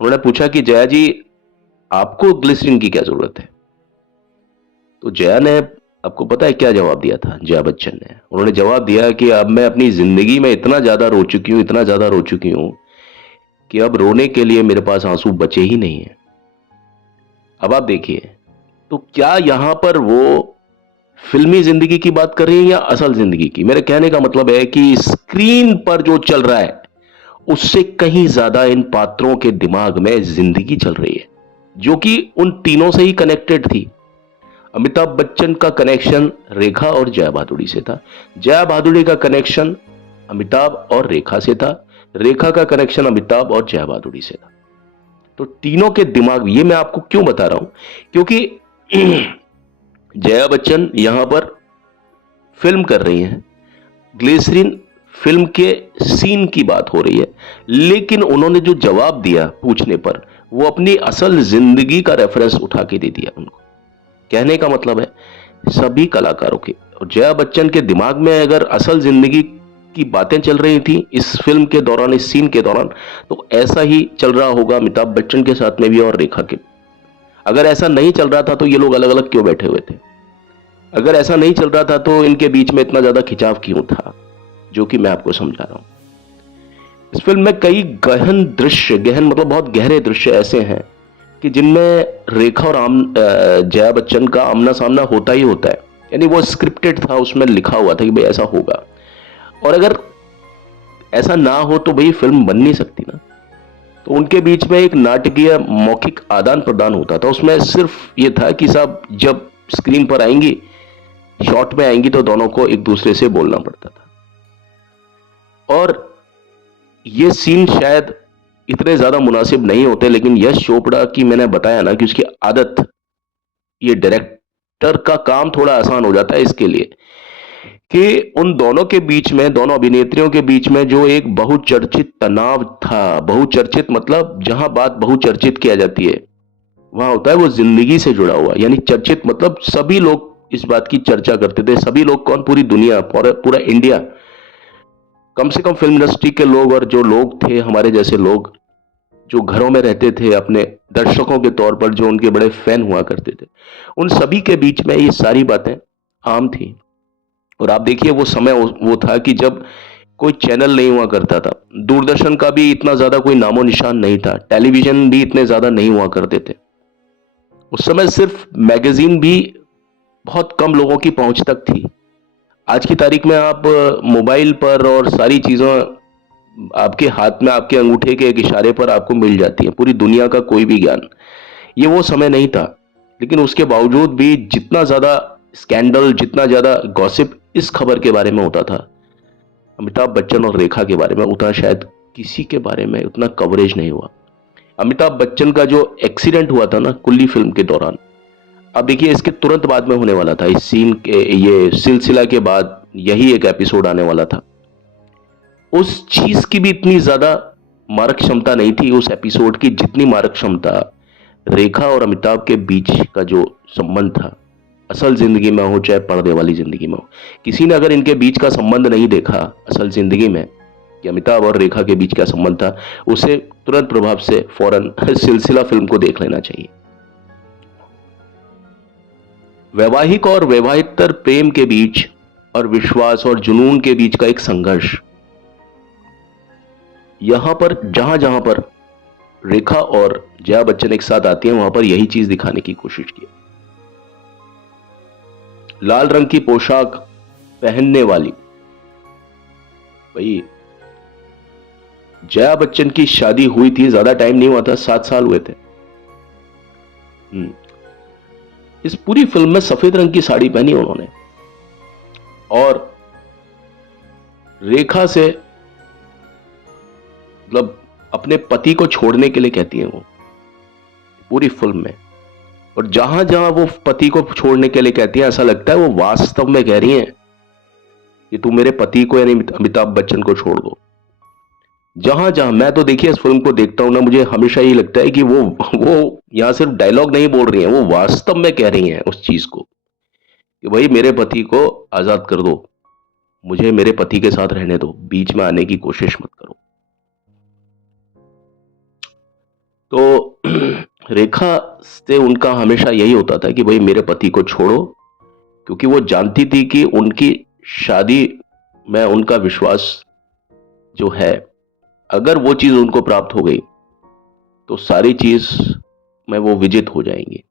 उन्होंने पूछा कि जया जी आपको ग्लिसरीन की क्या जरूरत है। तो जया ने, आपको पता है क्या जवाब दिया था जया बच्चन ने? उन्होंने जवाब दिया कि अब मैं अपनी जिंदगी में इतना ज्यादा रो चुकी हूं, इतना ज्यादा रो चुकी हूं कि अब रोने के लिए मेरे पास आंसू बचे ही नहीं है। अब आप देखिए, तो क्या यहां पर वो फिल्मी जिंदगी की बात कर रही है या असल जिंदगी की? मेरे कहने का मतलब है कि स्क्रीन पर जो चल रहा है उससे कहीं ज्यादा इन पात्रों के दिमाग में जिंदगी चल रही है, जो कि उन तीनों से ही कनेक्टेड थी। अमिताभ बच्चन का कनेक्शन रेखा और जया भादुड़ी से था, जया भादुड़ी का कनेक्शन अमिताभ और रेखा से था, रेखा का कनेक्शन अमिताभ और जया भादुड़ी से था। तो तीनों के दिमाग, ये मैं आपको क्यों बता रहा हूं, क्योंकि जया बच्चन यहां पर फिल्म कर रही हैं, ग्लिसरीन फिल्म के सीन की बात हो रही है, लेकिन उन्होंने जो जवाब दिया पूछने पर वो अपनी असल जिंदगी का रेफरेंस उठा के दे दिया उनको। कहने का मतलब है सभी कलाकारों के, और जया बच्चन के दिमाग में अगर असल जिंदगी की बातें चल रही थी इस फिल्म के दौरान, इस सीन के दौरान, तो ऐसा ही चल रहा होगा अमिताभ बच्चन के साथ में भी और रेखा के। अगर ऐसा नहीं चल रहा था तो ये लोग अलग अलग क्यों बैठे हुए थे? अगर ऐसा नहीं चल रहा था तो इनके बीच में इतना ज्यादा खिंचाव क्यों था, जो कि मैं आपको समझा रहा हूं। इस फिल्म में कई गहन दृश्य, गहन मतलब बहुत गहरे दृश्य ऐसे हैं कि जिनमें रेखा और जया बच्चन का आमना सामना होता ही होता है, यानी वो स्क्रिप्टेड था, उसमें लिखा हुआ था कि भाई ऐसा होगा। और अगर ऐसा ना हो तो भाई फिल्म बन नहीं सकती ना। तो उनके बीच में एक नाटकीय मौखिक आदान प्रदान होता था, उसमें सिर्फ ये था कि साहब जब स्क्रीन पर आएंगी, शॉट में आएंगी, तो दोनों को एक दूसरे से बोलना पड़ता था। और ये सीन शायद इतने ज्यादा मुनासिब नहीं होते, लेकिन यश चोपड़ा की मैंने बताया ना कि उसकी आदत, ये डायरेक्टर का काम थोड़ा आसान हो जाता है इसके लिए कि उन दोनों के बीच में, दोनों अभिनेत्रियों के बीच में जो एक बहुचर्चित तनाव था, बहुचर्चित मतलब जहां बात बहुचर्चित किया जाती है वहां होता है वो जिंदगी से जुड़ा हुआ, यानी चर्चित मतलब सभी लोग इस बात की चर्चा करते थे। सभी लोग कौन? पूरी दुनिया, पूरा इंडिया, कम से कम फिल्म इंडस्ट्री के लोग और जो लोग थे हमारे जैसे लोग जो घरों में रहते थे अपने दर्शकों के तौर पर, जो उनके बड़े फैन हुआ करते थे, उन सभी के बीच में ये सारी बातें आम थी। और आप देखिए वो समय वो था कि जब कोई चैनल नहीं हुआ करता था, दूरदर्शन का भी इतना ज्यादा कोई नामो निशान नहीं था, टेलीविजन भी इतने ज्यादा नहीं हुआ करते थे। उस समय सिर्फ मैगजीन भी बहुत कम लोगों की पहुंच तक थी। आज की तारीख में आप मोबाइल पर और सारी चीजों आपके हाथ में, आपके अंगूठे के एक इशारे पर आपको मिल जाती है पूरी दुनिया का कोई भी ज्ञान। ये वो समय नहीं था, लेकिन उसके बावजूद भी जितना ज्यादा स्कैंडल, जितना ज्यादा गॉसिप इस खबर के बारे में होता था, अमिताभ बच्चन और रेखा के बारे में उतना शायद किसी के बारे में उतना कवरेज नहीं हुआ। अमिताभ बच्चन का जो एक्सीडेंट हुआ था ना कुल्ली फिल्म के दौरान, अब देखिए इसके तुरंत बाद में होने वाला था, इस सीन के, ये सिलसिला के बाद यही एक एपिसोड आने वाला था। उस चीज की भी इतनी ज्यादा मारक क्षमता नहीं थी उस एपिसोड की, जितनी मारक क्षमता रेखा और अमिताभ के बीच का जो संबंध था, असल जिंदगी में हो चाहे पर्दे वाली जिंदगी में हो। किसी ने अगर इनके बीच का संबंध नहीं देखा असल जिंदगी में कि अमिताभ और रेखा के बीच क्या संबंध था, उसे तुरंत प्रभाव से फौरन सिलसिला फिल्म को देख लेना चाहिए। वैवाहिक और वैवाहिकतर प्रेम के बीच और विश्वास और जुनून के बीच का एक संघर्ष, यहां पर जहां जहां पर रेखा और जया बच्चन एक साथ आती हैं, वहां पर यही चीज दिखाने की कोशिश की। लाल रंग की पोशाक पहनने वाली, भाई जया बच्चन की शादी हुई थी, ज्यादा टाइम नहीं हुआ था, 7 साल हुए थे। इस पूरी फिल्म में सफेद रंग की साड़ी पहनी उन्होंने, और रेखा से मतलब अपने पति को छोड़ने के लिए कहती है वो पूरी फिल्म में। और जहां जहां वो पति को छोड़ने के लिए कहती है, ऐसा लगता है वो वास्तव में कह रही हैं कि तू मेरे पति को यानी अमिताभ बच्चन को छोड़ दो। जहां जहां मैं तो देखिए इस फिल्म को देखता हूं ना, मुझे हमेशा ये लगता है कि वो यहां सिर्फ डायलॉग नहीं बोल रही हैं, वो वास्तव में कह रही हैं उस चीज को कि भाई मेरे पति को आजाद कर दो, मुझे मेरे पति के साथ रहने दो, बीच में आने की कोशिश मत करो। तो रेखा से उनका हमेशा यही होता था कि भाई मेरे पति को छोड़ो, क्योंकि वो जानती थी कि उनकी शादी में उनका विश्वास जो है, अगर वो चीज उनको प्राप्त हो गई तो सारी चीज में वो विजित हो जाएंगी,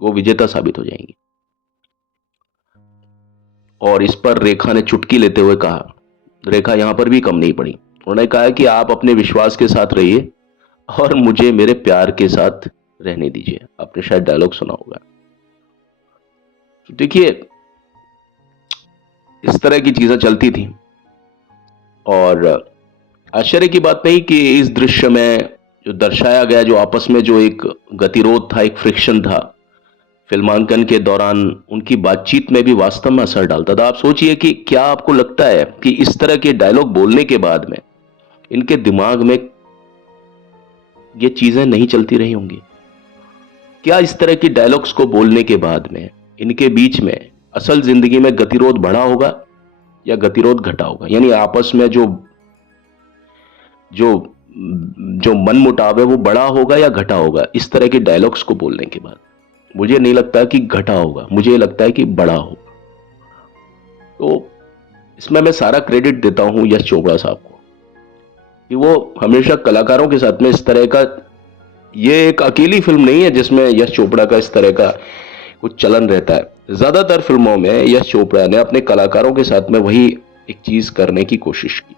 वो विजेता साबित हो जाएंगी। और इस पर रेखा ने चुटकी लेते हुए कहा, रेखा यहां पर भी कम नहीं पड़ी, उन्होंने कहा कि आप अपने विश्वास के साथ रहिए और मुझे मेरे प्यार के साथ रहने दीजिए। आपने शायद डायलॉग सुना होगा। तो देखिए इस तरह की चीजें चलती थी, और आश्चर्य की बात नहीं कि इस दृश्य में जो दर्शाया गया, जो आपस में जो एक गतिरोध था, एक फ्रिक्शन था, फिल्मांकन के दौरान उनकी बातचीत में भी वास्तव में असर डालता था। आप सोचिए कि क्या आपको लगता है कि इस तरह के डायलॉग बोलने के बाद में इनके दिमाग में ये चीजें नहीं चलती रही होंगी? क्या इस तरह की डायलॉग्स को बोलने के बाद में इनके बीच में असल जिंदगी में गतिरोध बढ़ा होगा या गतिरोध घटा होगा? यानी आपस में जो जो जो मन मुटाव है वो बढ़ा होगा या घटा होगा इस तरह के डायलॉग्स को बोलने के बाद? मुझे नहीं लगता कि घटा होगा, मुझे लगता है कि बढ़ा होगा। तो इसमें मैं सारा क्रेडिट देता हूं यश चोपड़ा साहब को कि वो हमेशा कलाकारों के साथ में इस तरह का, ये एक अकेली फिल्म नहीं है जिसमें यश चोपड़ा का इस तरह का कुछ चलन रहता है। ज्यादातर फिल्मों में यश चोपड़ा ने अपने कलाकारों के साथ में वही एक चीज करने की कोशिश की।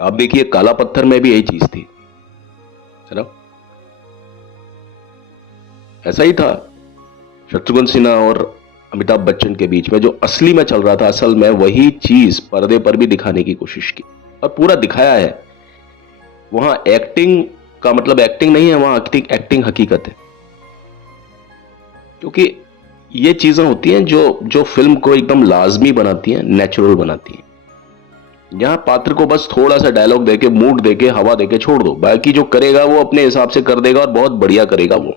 आप देखिए काला पत्थर में भी यही चीज थी, है ना? ऐसा ही था शत्रुघ्न सिन्हा और अमिताभ बच्चन के बीच में, जो असली में चल रहा था, असल में वही चीज पर्दे पर भी दिखाने की कोशिश की और पूरा दिखाया है। वहां एक्टिंग का मतलब एक्टिंग नहीं है, वहां एक्टिंग हकीकत है। क्योंकि ये चीजें होती हैं जो जो फिल्म को एकदम लाजमी बनाती हैं, नेचुरल बनाती हैं। यहां पात्र को बस थोड़ा सा डायलॉग देके, मूड देके, हवा देके छोड़ दो, बाकी जो करेगा वो अपने हिसाब से कर देगा और बहुत बढ़िया करेगा वो।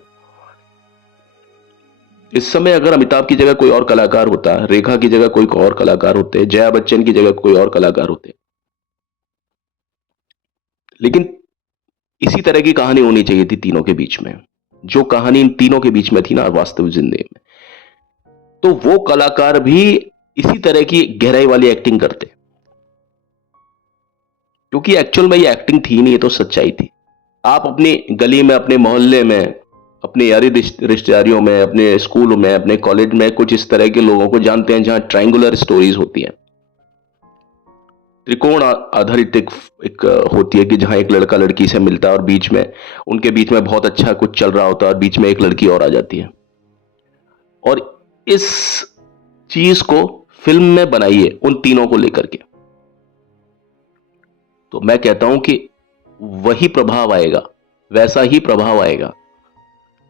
इस समय अगर अमिताभ की जगह कोई और कलाकार होता, रेखा की जगह कोई और कलाकार होते, जया बच्चन की जगह कोई और कलाकार होते, लेकिन इसी तरह की कहानी होनी चाहिए थी तीनों के बीच में, जो कहानी इन तीनों के बीच में थी ना वास्तविक जिंदगी में, तो वो कलाकार भी इसी तरह की गहराई वाली एक्टिंग करते, क्योंकि एक्चुअल में ये एक्टिंग थी नहीं, ये तो सच्चाई थी। आप अपनी गली में, अपने मोहल्ले में, अपने यारी रिश्तेदारियों में, अपने स्कूल में, अपने कॉलेज में कुछ इस तरह के लोगों को जानते हैं जहां ट्रायंगुलर स्टोरीज होती हैं, त्रिकोण आधारित एक होती है कि जहां एक लड़का लड़की से मिलता है और बीच में, उनके बीच में बहुत अच्छा कुछ चल रहा होता है और बीच में एक लड़की और आ जाती है। और इस चीज को फिल्म में बनाइए उन तीनों को लेकर के, तो मैं कहता हूं कि वही प्रभाव आएगा, वैसा ही प्रभाव आएगा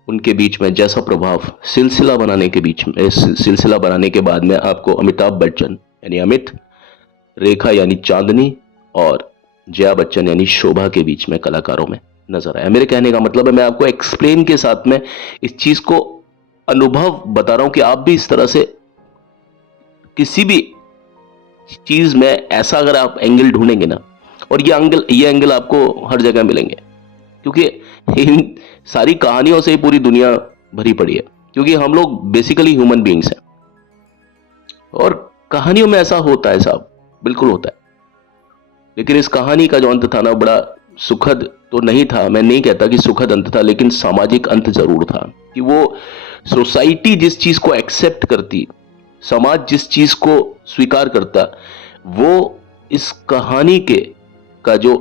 उनके बीच में जैसा प्रभाव सिलसिला बनाने के बीच में, सिलसिला बनाने के बाद में आपको अमिताभ बच्चन यानी अमित, रेखा यानी चांदनी और जया बच्चन यानी शोभा के बीच में कलाकारों में नजर आया। मेरे कहने का मतलब है, मैं आपको एक्सप्लेन के साथ में इस चीज को अनुभव बता रहा हूं कि आप भी इस तरह से किसी भी चीज में ऐसा अगर आप एंगल ढूंढेंगे ना, और ये एंगल आपको हर जगह मिलेंगे, क्योंकि इन सारी कहानियों से ही पूरी दुनिया भरी पड़ी है, क्योंकि हम लोग बेसिकली ह्यूमन बीइंग्स हैं और कहानियों में ऐसा होता है साहब, बिल्कुल होता है। लेकिन इस कहानी का जो अंत था ना, बड़ा सुखद तो नहीं था, मैं नहीं कहता कि सुखद अंत था, लेकिन सामाजिक अंत जरूर था कि वो सोसाइटी जिस चीज को एक्सेप्ट करती, समाज जिस चीज को स्वीकार करता, वो इस कहानी के का जो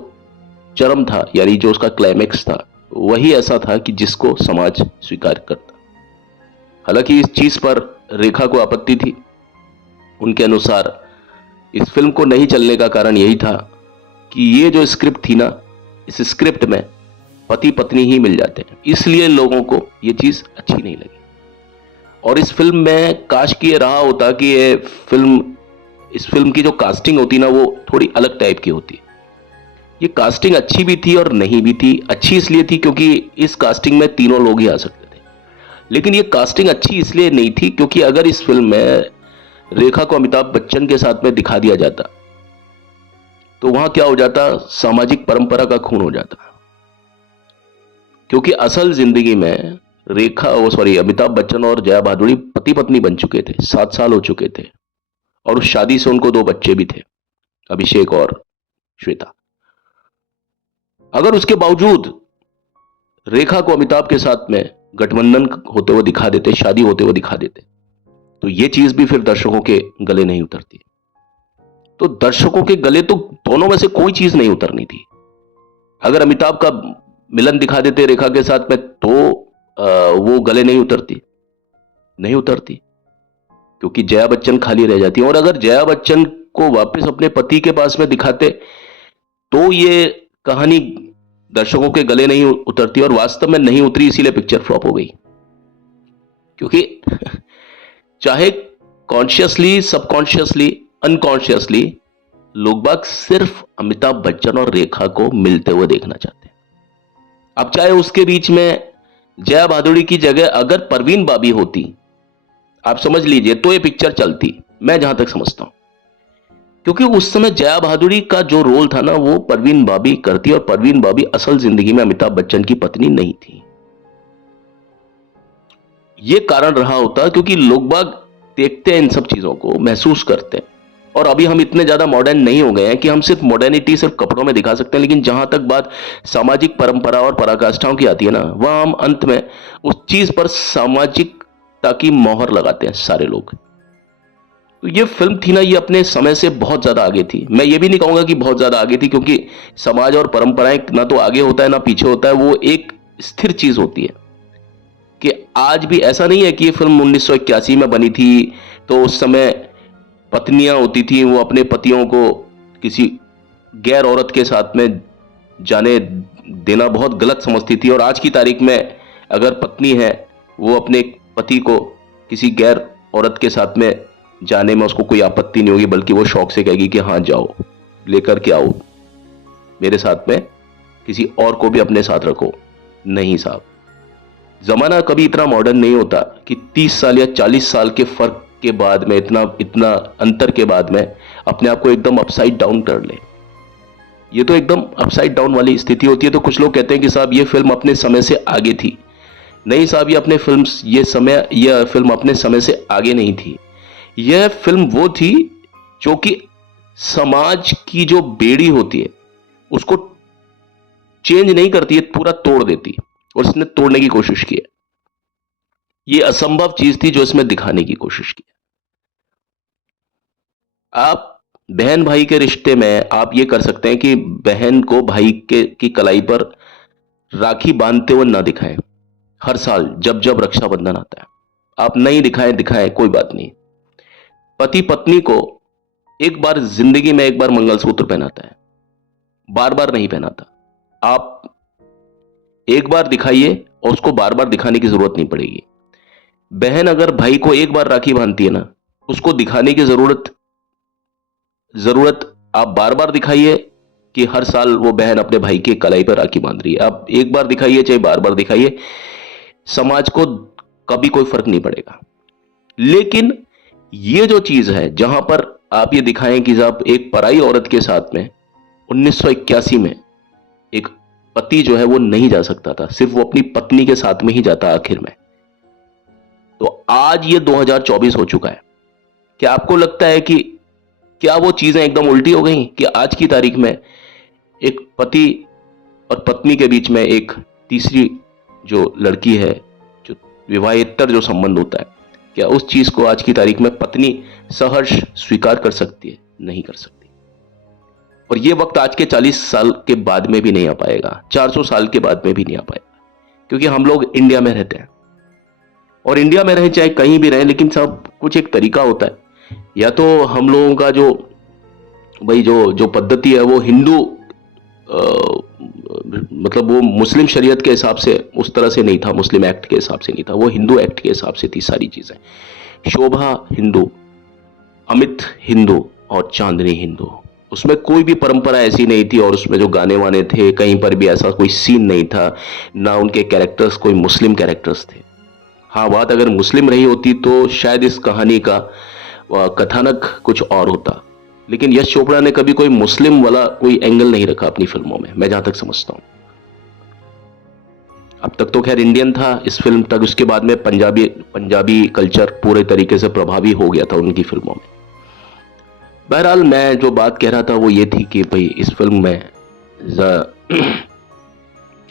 चरम था, यानी जो उसका क्लाइमेक्स था, वही ऐसा था कि जिसको समाज स्वीकार करता। हालांकि इस चीज पर रेखा को आपत्ति थी। उनके अनुसार इस फिल्म को नहीं चलने का कारण यही था कि ये जो स्क्रिप्ट थी ना, इस स्क्रिप्ट में पति पत्नी ही मिल जाते हैं, इसलिए लोगों को ये चीज अच्छी नहीं लगी। और इस फिल्म में काश कि ये रहा होता कि इस फिल्म की जो कास्टिंग होती ना, वो थोड़ी अलग टाइप की होती। ये कास्टिंग अच्छी भी थी और नहीं भी थी। अच्छी इसलिए थी क्योंकि इस कास्टिंग में तीनों लोग ही आ सकते थे, लेकिन ये कास्टिंग अच्छी इसलिए नहीं थी क्योंकि अगर इस फिल्म में रेखा को अमिताभ बच्चन के साथ में दिखा दिया जाता तो वहां क्या हो जाता, सामाजिक परंपरा का खून हो जाता। क्योंकि असल जिंदगी में अमिताभ बच्चन और जया भादुड़ी पति पत्नी बन चुके थे, 7 साल हो चुके थे, और उस शादी से उनको 2 बच्चे भी थे, अभिषेक और श्वेता। अगर उसके बावजूद रेखा को अमिताभ के साथ में गठबंधन होते हुए दिखा देते, शादी होते हुए दिखा देते, तो यह चीज भी फिर दर्शकों के गले नहीं उतरती। तो दर्शकों के गले तो दोनों में से कोई चीज नहीं उतरनी थी। अगर अमिताभ का मिलन दिखा देते रेखा के साथ में, तो वो गले नहीं उतरती, क्योंकि जया बच्चन खाली रह जाती है। और अगर जया बच्चन को वापस अपने पति के पास में दिखाते तो ये कहानी दर्शकों के गले नहीं उतरती, और वास्तव में नहीं उतरी, इसीलिए पिक्चर फ्लॉप हो गई। क्योंकि चाहे कॉन्शियसली, सबकॉन्शियसली, अनकॉन्शियसली लोग बाग सिर्फ अमिताभ बच्चन और रेखा को मिलते हुए देखना चाहते हैं। अब चाहे उसके बीच में जया भादुड़ी की जगह अगर परवीन बाबी होती, आप समझ लीजिए, तो ये पिक्चर चलती, मैं जहां तक समझता हूं। क्योंकि उस समय जया भादुड़ी का जो रोल था ना, वो परवीन बाबी करती, और परवीन बाबी असल जिंदगी में अमिताभ बच्चन की पत्नी नहीं थी। ये कारण रहा होता, क्योंकि लोग बाग देखते हैं इन सब चीजों को, महसूस करते हैं। और अभी हम इतने ज्यादा मॉडर्न नहीं हो गए हैं कि हम सिर्फ मॉडर्निटी सिर्फ कपड़ों में दिखा सकते हैं, लेकिन जहां तक बात सामाजिक परंपरा और पराकाष्ठाओं की आती है ना, वह हम अंत में उस चीज पर सामाजिकता की मोहर लगाते हैं सारे लोग। तो ये फिल्म थी ना, ये अपने समय से बहुत ज्यादा आगे थी। मैं ये भी नहीं कहूंगा कि बहुत ज्यादा आगे थी, क्योंकि समाज और परंपराएं ना तो आगे होता है ना पीछे होता है, वो एक स्थिर चीज होती है। कि आज भी ऐसा नहीं है कि ये फिल्म 1981 में बनी थी, तो उस समय पत्नियां होती थी, वो अपने पतियों को किसी गैर औरत के साथ में जाने देना बहुत गलत समझती थी, और आज की तारीख में अगर पत्नी है, वो अपने पति को किसी गैर औरत के साथ में जाने में उसको कोई आपत्ति नहीं होगी, बल्कि वो शौक से कहेगी कि हाँ जाओ, लेकर के आओ मेरे साथ में, किसी और को भी अपने साथ रखो। नहीं साहब, जमाना कभी इतना मॉडर्न नहीं होता कि 30 साल या 40 साल के फर्क के बाद में, इतना अंतर के बाद में अपने आप को एकदम अपसाइड डाउन कर ले। ये तो एकदम अपसाइड डाउन वाली स्थिति होती है। तो कुछ लोग कहते हैं कि साहब ये फिल्म अपने समय से आगे थी, नहीं साहब, यह फिल्म अपने समय से आगे नहीं थी। यह फिल्म वो थी जो कि समाज की जो बेड़ी होती है उसको चेंज नहीं करती है, पूरा तोड़ देती है, और इसने तोड़ने की कोशिश की है। ये असंभव चीज थी जो इसमें दिखाने की कोशिश की। आप बहन भाई के रिश्ते में आप ये कर सकते हैं कि बहन को भाई के की कलाई पर राखी बांधते हुए ना दिखाएं। हर साल जब जब रक्षाबंधन आता है आप नहीं दिखाएं, दिखाएं कोई बात नहीं। पति पत्नी को एक बार जिंदगी में एक बार मंगलसूत्र पहनाता है, बार बार नहीं पहनाता। आप एक बार दिखाइए और उसको बार बार दिखाने की जरूरत नहीं पड़ेगी। बहन अगर भाई को एक बार राखी बांधती है ना, उसको दिखाने की जरूरत जरूरत आप बार बार दिखाइए कि हर साल वो बहन अपने भाई के कलाई पर राखी बांध रही है। आप एक बार दिखाइए चाहे बार बार दिखाइए, समाज को कभी कोई फर्क नहीं पड़ेगा। लेकिन ये जो चीज है जहां पर आप ये दिखाएं कि जब एक पराई औरत के साथ में 1981 में एक पति जो है वो नहीं जा सकता था, सिर्फ वो अपनी पत्नी के साथ में ही जाता आखिर में। तो आज ये 2024 हो चुका है। क्या आपको लगता है कि क्या वो चीजें एकदम उल्टी हो गई कि आज की तारीख में एक पति और पत्नी के बीच में एक तीसरी जो लड़की है, जो विवाहेतर जो संबंध होता है, क्या उस चीज को आज की तारीख में पत्नी सहर्ष स्वीकार कर सकती है? नहीं कर सकती। और ये वक्त आज के 40 साल के बाद में भी नहीं आ पाएगा, 400 साल के बाद में भी नहीं आ पाएगा, क्योंकि हम लोग इंडिया में रहते हैं। और इंडिया में रहे चाहे कहीं भी रहे, लेकिन सब कुछ एक तरीका होता है। या तो हम लोगों का जो भाई जो जो पद्धति है वो हिंदू मतलब वो मुस्लिम शरीयत के हिसाब से उस तरह से नहीं था, मुस्लिम एक्ट के हिसाब से नहीं था, वो हिंदू एक्ट के हिसाब से थी सारी चीजें। शोभा हिंदू, अमित हिंदू और चांदनी हिंदू, उसमें कोई भी परंपरा ऐसी नहीं थी। और उसमें जो गाने वाने थे कहीं पर भी ऐसा कोई सीन नहीं था, ना उनके कैरेक्टर्स कोई मुस्लिम कैरेक्टर्स थे। हाँ, बात अगर मुस्लिम रही होती तो शायद इस कहानी का कथानक कुछ और होता। लेकिन यश चोपड़ा ने कभी कोई मुस्लिम वाला कोई एंगल नहीं रखा अपनी फिल्मों में, मैं जहां तक समझता हूं। अब तक तो खैर इंडियन था इस फिल्म तक, उसके बाद में पंजाबी कल्चर पूरे तरीके से प्रभावी हो गया था उनकी फिल्मों में। बहरहाल मैं जो बात कह रहा था वो ये थी कि भाई इस फिल्म में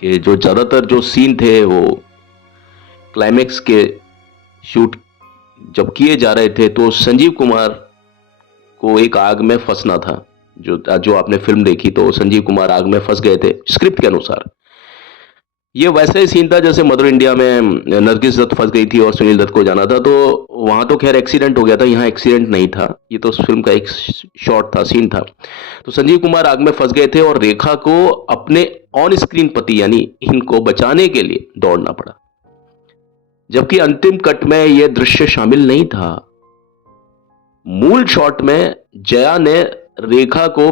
कि जो ज्यादातर जो सीन थे वो क्लाइमेक्स के शूट जब किए जा रहे थे तो संजीव कुमार को एक आग में फंसना था। जो आपने फिल्म देखी तो संजीव कुमार आग में फंस गए थे स्क्रिप्ट के अनुसार। ये वैसा ही सीन था जैसे मदर इंडिया में नरगिस दत्त फंस गई थी और सुनील दत्त को जाना था, तो वहां तो खैर एक्सीडेंट हो गया था, यहाँ एक्सीडेंट नहीं था, ये तो उस फिल्म का एक शॉट था, सीन था। तो संजीव कुमार आग में फंस गए थे और रेखा को अपने ऑन स्क्रीन पति यानी इनको बचाने के लिए दौड़ना पड़ा, जबकि अंतिम कट में यह दृश्य शामिल नहीं था। मूल शॉट में जया ने रेखा को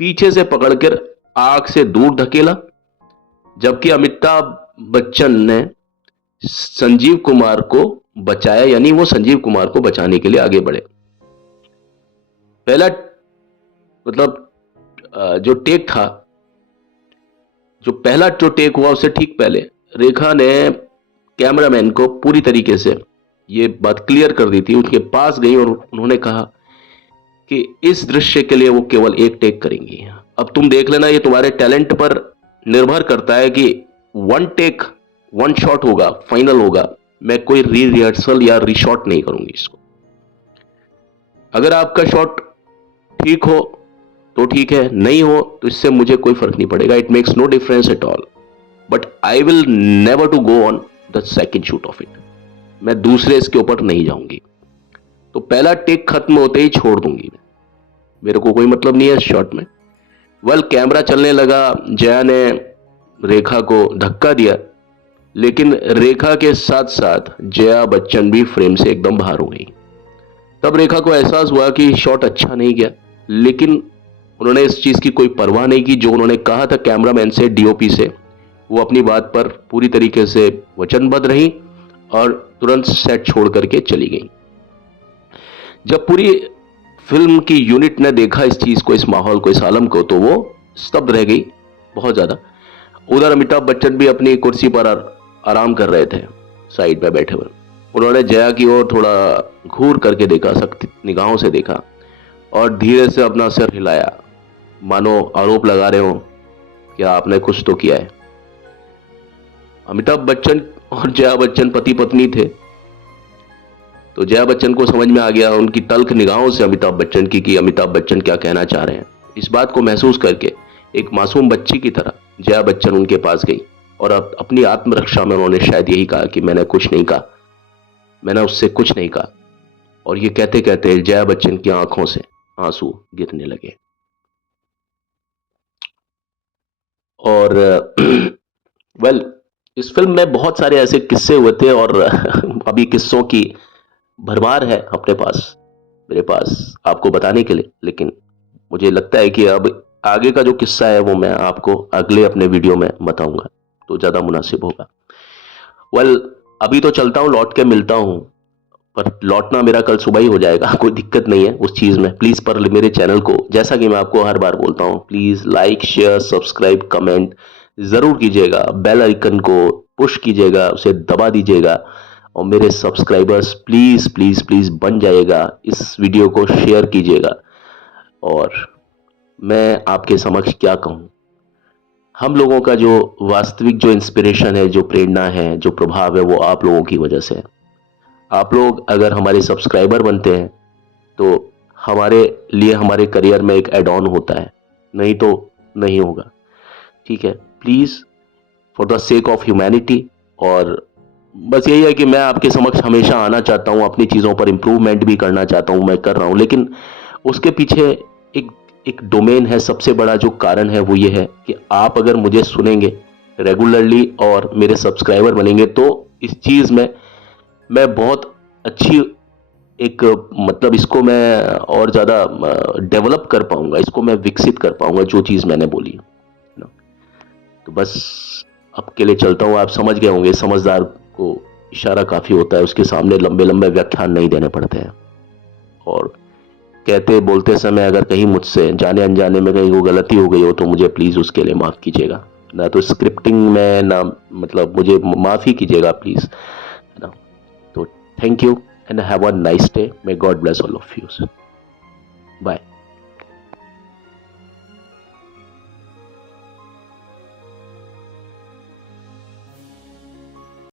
पीछे से पकड़कर आग से दूर धकेला, जबकि अमिताभ बच्चन ने संजीव कुमार को बचाया, यानी वो संजीव कुमार को बचाने के लिए आगे बढ़े। पहला मतलब जो टेक था, जो पहला जो टेक हुआ उससे ठीक पहले रेखा ने कैमरामैन को पूरी तरीके से ये बात क्लियर कर दी थी, उनके पास गई और उन्होंने कहा कि इस दृश्य के लिए वो केवल एक टेक करेंगी। अब तुम देख लेना, ये तुम्हारे टैलेंट पर निर्भर करता है कि वन टेक वन शॉट होगा, फाइनल होगा, मैं कोई री रिहर्सल या रीशॉट नहीं करूंगी इसको। अगर आपका शॉट ठीक हो तो ठीक है, नहीं हो तो इससे मुझे कोई फर्क नहीं पड़ेगा, it makes no difference at all, but I will never to go on the second shoot of it, मैं दूसरे इसके ऊपर नहीं जाऊंगी। तो पहला टेक खत्म होते ही छोड़ दूंगी, मेरे को कोई मतलब नहीं है इस शॉट में। कैमरा चलने लगा, जया ने रेखा को धक्का दिया, लेकिन रेखा के साथ साथ जया बच्चन भी फ्रेम से एकदम बाहर हो गई। तब रेखा को एहसास हुआ कि शॉट अच्छा नहीं गया, लेकिन उन्होंने इस चीज की कोई परवाह नहीं की। जो उन्होंने कहा था कैमरामैन से, डीओपी से, वो अपनी बात पर पूरी तरीके से वचनबद्ध रही और तुरंत सेट छोड़ करके चली गई। जब पूरी फिल्म की यूनिट ने देखा इस चीज को, इस माहौल को, इस आलम को, तो वो स्तब्ध रह गई बहुत ज्यादा। उधर अमिताभ बच्चन भी अपनी कुर्सी पर आराम कर रहे थे साइड पे बैठे हुए। उन्होंने जया की ओर थोड़ा घूर करके देखा, सख्त निगाहों से देखा और धीरे से अपना सिर हिलाया, मानो आरोप लगा रहे हो कि आपने कुछ तो किया है। अमिताभ बच्चन और जया बच्चन पति पत्नी थे, तो जया बच्चन को समझ में आ गया उनकी तल्ख निगाहों से अमिताभ बच्चन की कि अमिताभ बच्चन क्या कहना चाह रहे हैं। इस बात को महसूस करके एक मासूम बच्ची की तरह जया बच्चन उनके पास गई और अब अपनी आत्मरक्षा में उन्होंने शायद यही कहा कि मैंने कुछ नहीं कहा, मैंने उससे कुछ नहीं कहा। और ये कहते कहते जया बच्चन की आंखों से आंसू गिरने लगे। और वेल इस फिल्म में बहुत सारे ऐसे किस्से हुए थे और अभी किस्सों की भरमार है अपने पास, मेरे पास आपको बताने के लिए। लेकिन मुझे लगता है कि अब आगे का जो किस्सा है वो मैं आपको अगले अपने वीडियो में बताऊंगा, तो ज़्यादा मुनासिब होगा। वेल अभी तो चलता हूँ, लौट के मिलता हूँ, पर लौटना मेरा कल सुबह ही हो जाएगा, कोई दिक्कत नहीं है उस चीज़ में। प्लीज़ पर मेरे चैनल को, जैसा कि मैं आपको हर बार बोलता हूँ, please like share subscribe comment ज़रूर कीजिएगा, बेल आइकन को पुश कीजिएगा, उसे दबा दीजिएगा और मेरे सब्सक्राइबर्स प्लीज़ प्लीज़ प्लीज़ बन जाइएगा। इस वीडियो को शेयर कीजिएगा। और मैं आपके समक्ष क्या कहूँ, हम लोगों का जो वास्तविक जो इंस्पिरेशन है, जो प्रेरणा है, जो प्रभाव है, वो आप लोगों की वजह से है। आप लोग अगर हमारे सब्सक्राइबर बनते हैं तो हमारे लिए हमारे करियर में एक एड ऑन होता है, नहीं तो नहीं होगा। ठीक है, please for the sake of humanity. और बस यही है कि मैं आपके समक्ष हमेशा आना चाहता हूँ, अपनी चीज़ों पर इम्प्रूवमेंट भी करना चाहता हूँ, मैं कर रहा हूँ, लेकिन उसके पीछे एक एक डोमेन है। सबसे बड़ा जो कारण है वो ये है कि आप अगर मुझे सुनेंगे रेगुलरली और मेरे सब्सक्राइबर बनेंगे तो इस चीज़ में मैं बहुत अच्छी एक मतलब इसको मैं और ज़्यादा डेवलप कर पाऊंगा, इसको मैं विकसित कर पाऊंगा, जो चीज़ मैंने बोली ना। तो बस अब के लिए चलता हूँ। आप समझ गए होंगे, समझदार को इशारा काफ़ी होता है, उसके सामने लंबे लंबे व्याख्यान नहीं देने पड़ते हैं। और कहते बोलते समय अगर कहीं मुझसे जाने अनजाने में कहीं वो गलती हो गई हो तो मुझे प्लीज़ उसके लिए माफ़ कीजिएगा। ना तो स्क्रिप्टिंग में ना, मतलब मुझे माफ़ी कीजिएगा प्लीज़, है ना। तो thank you and have a nice day, may God bless all of you. Bye.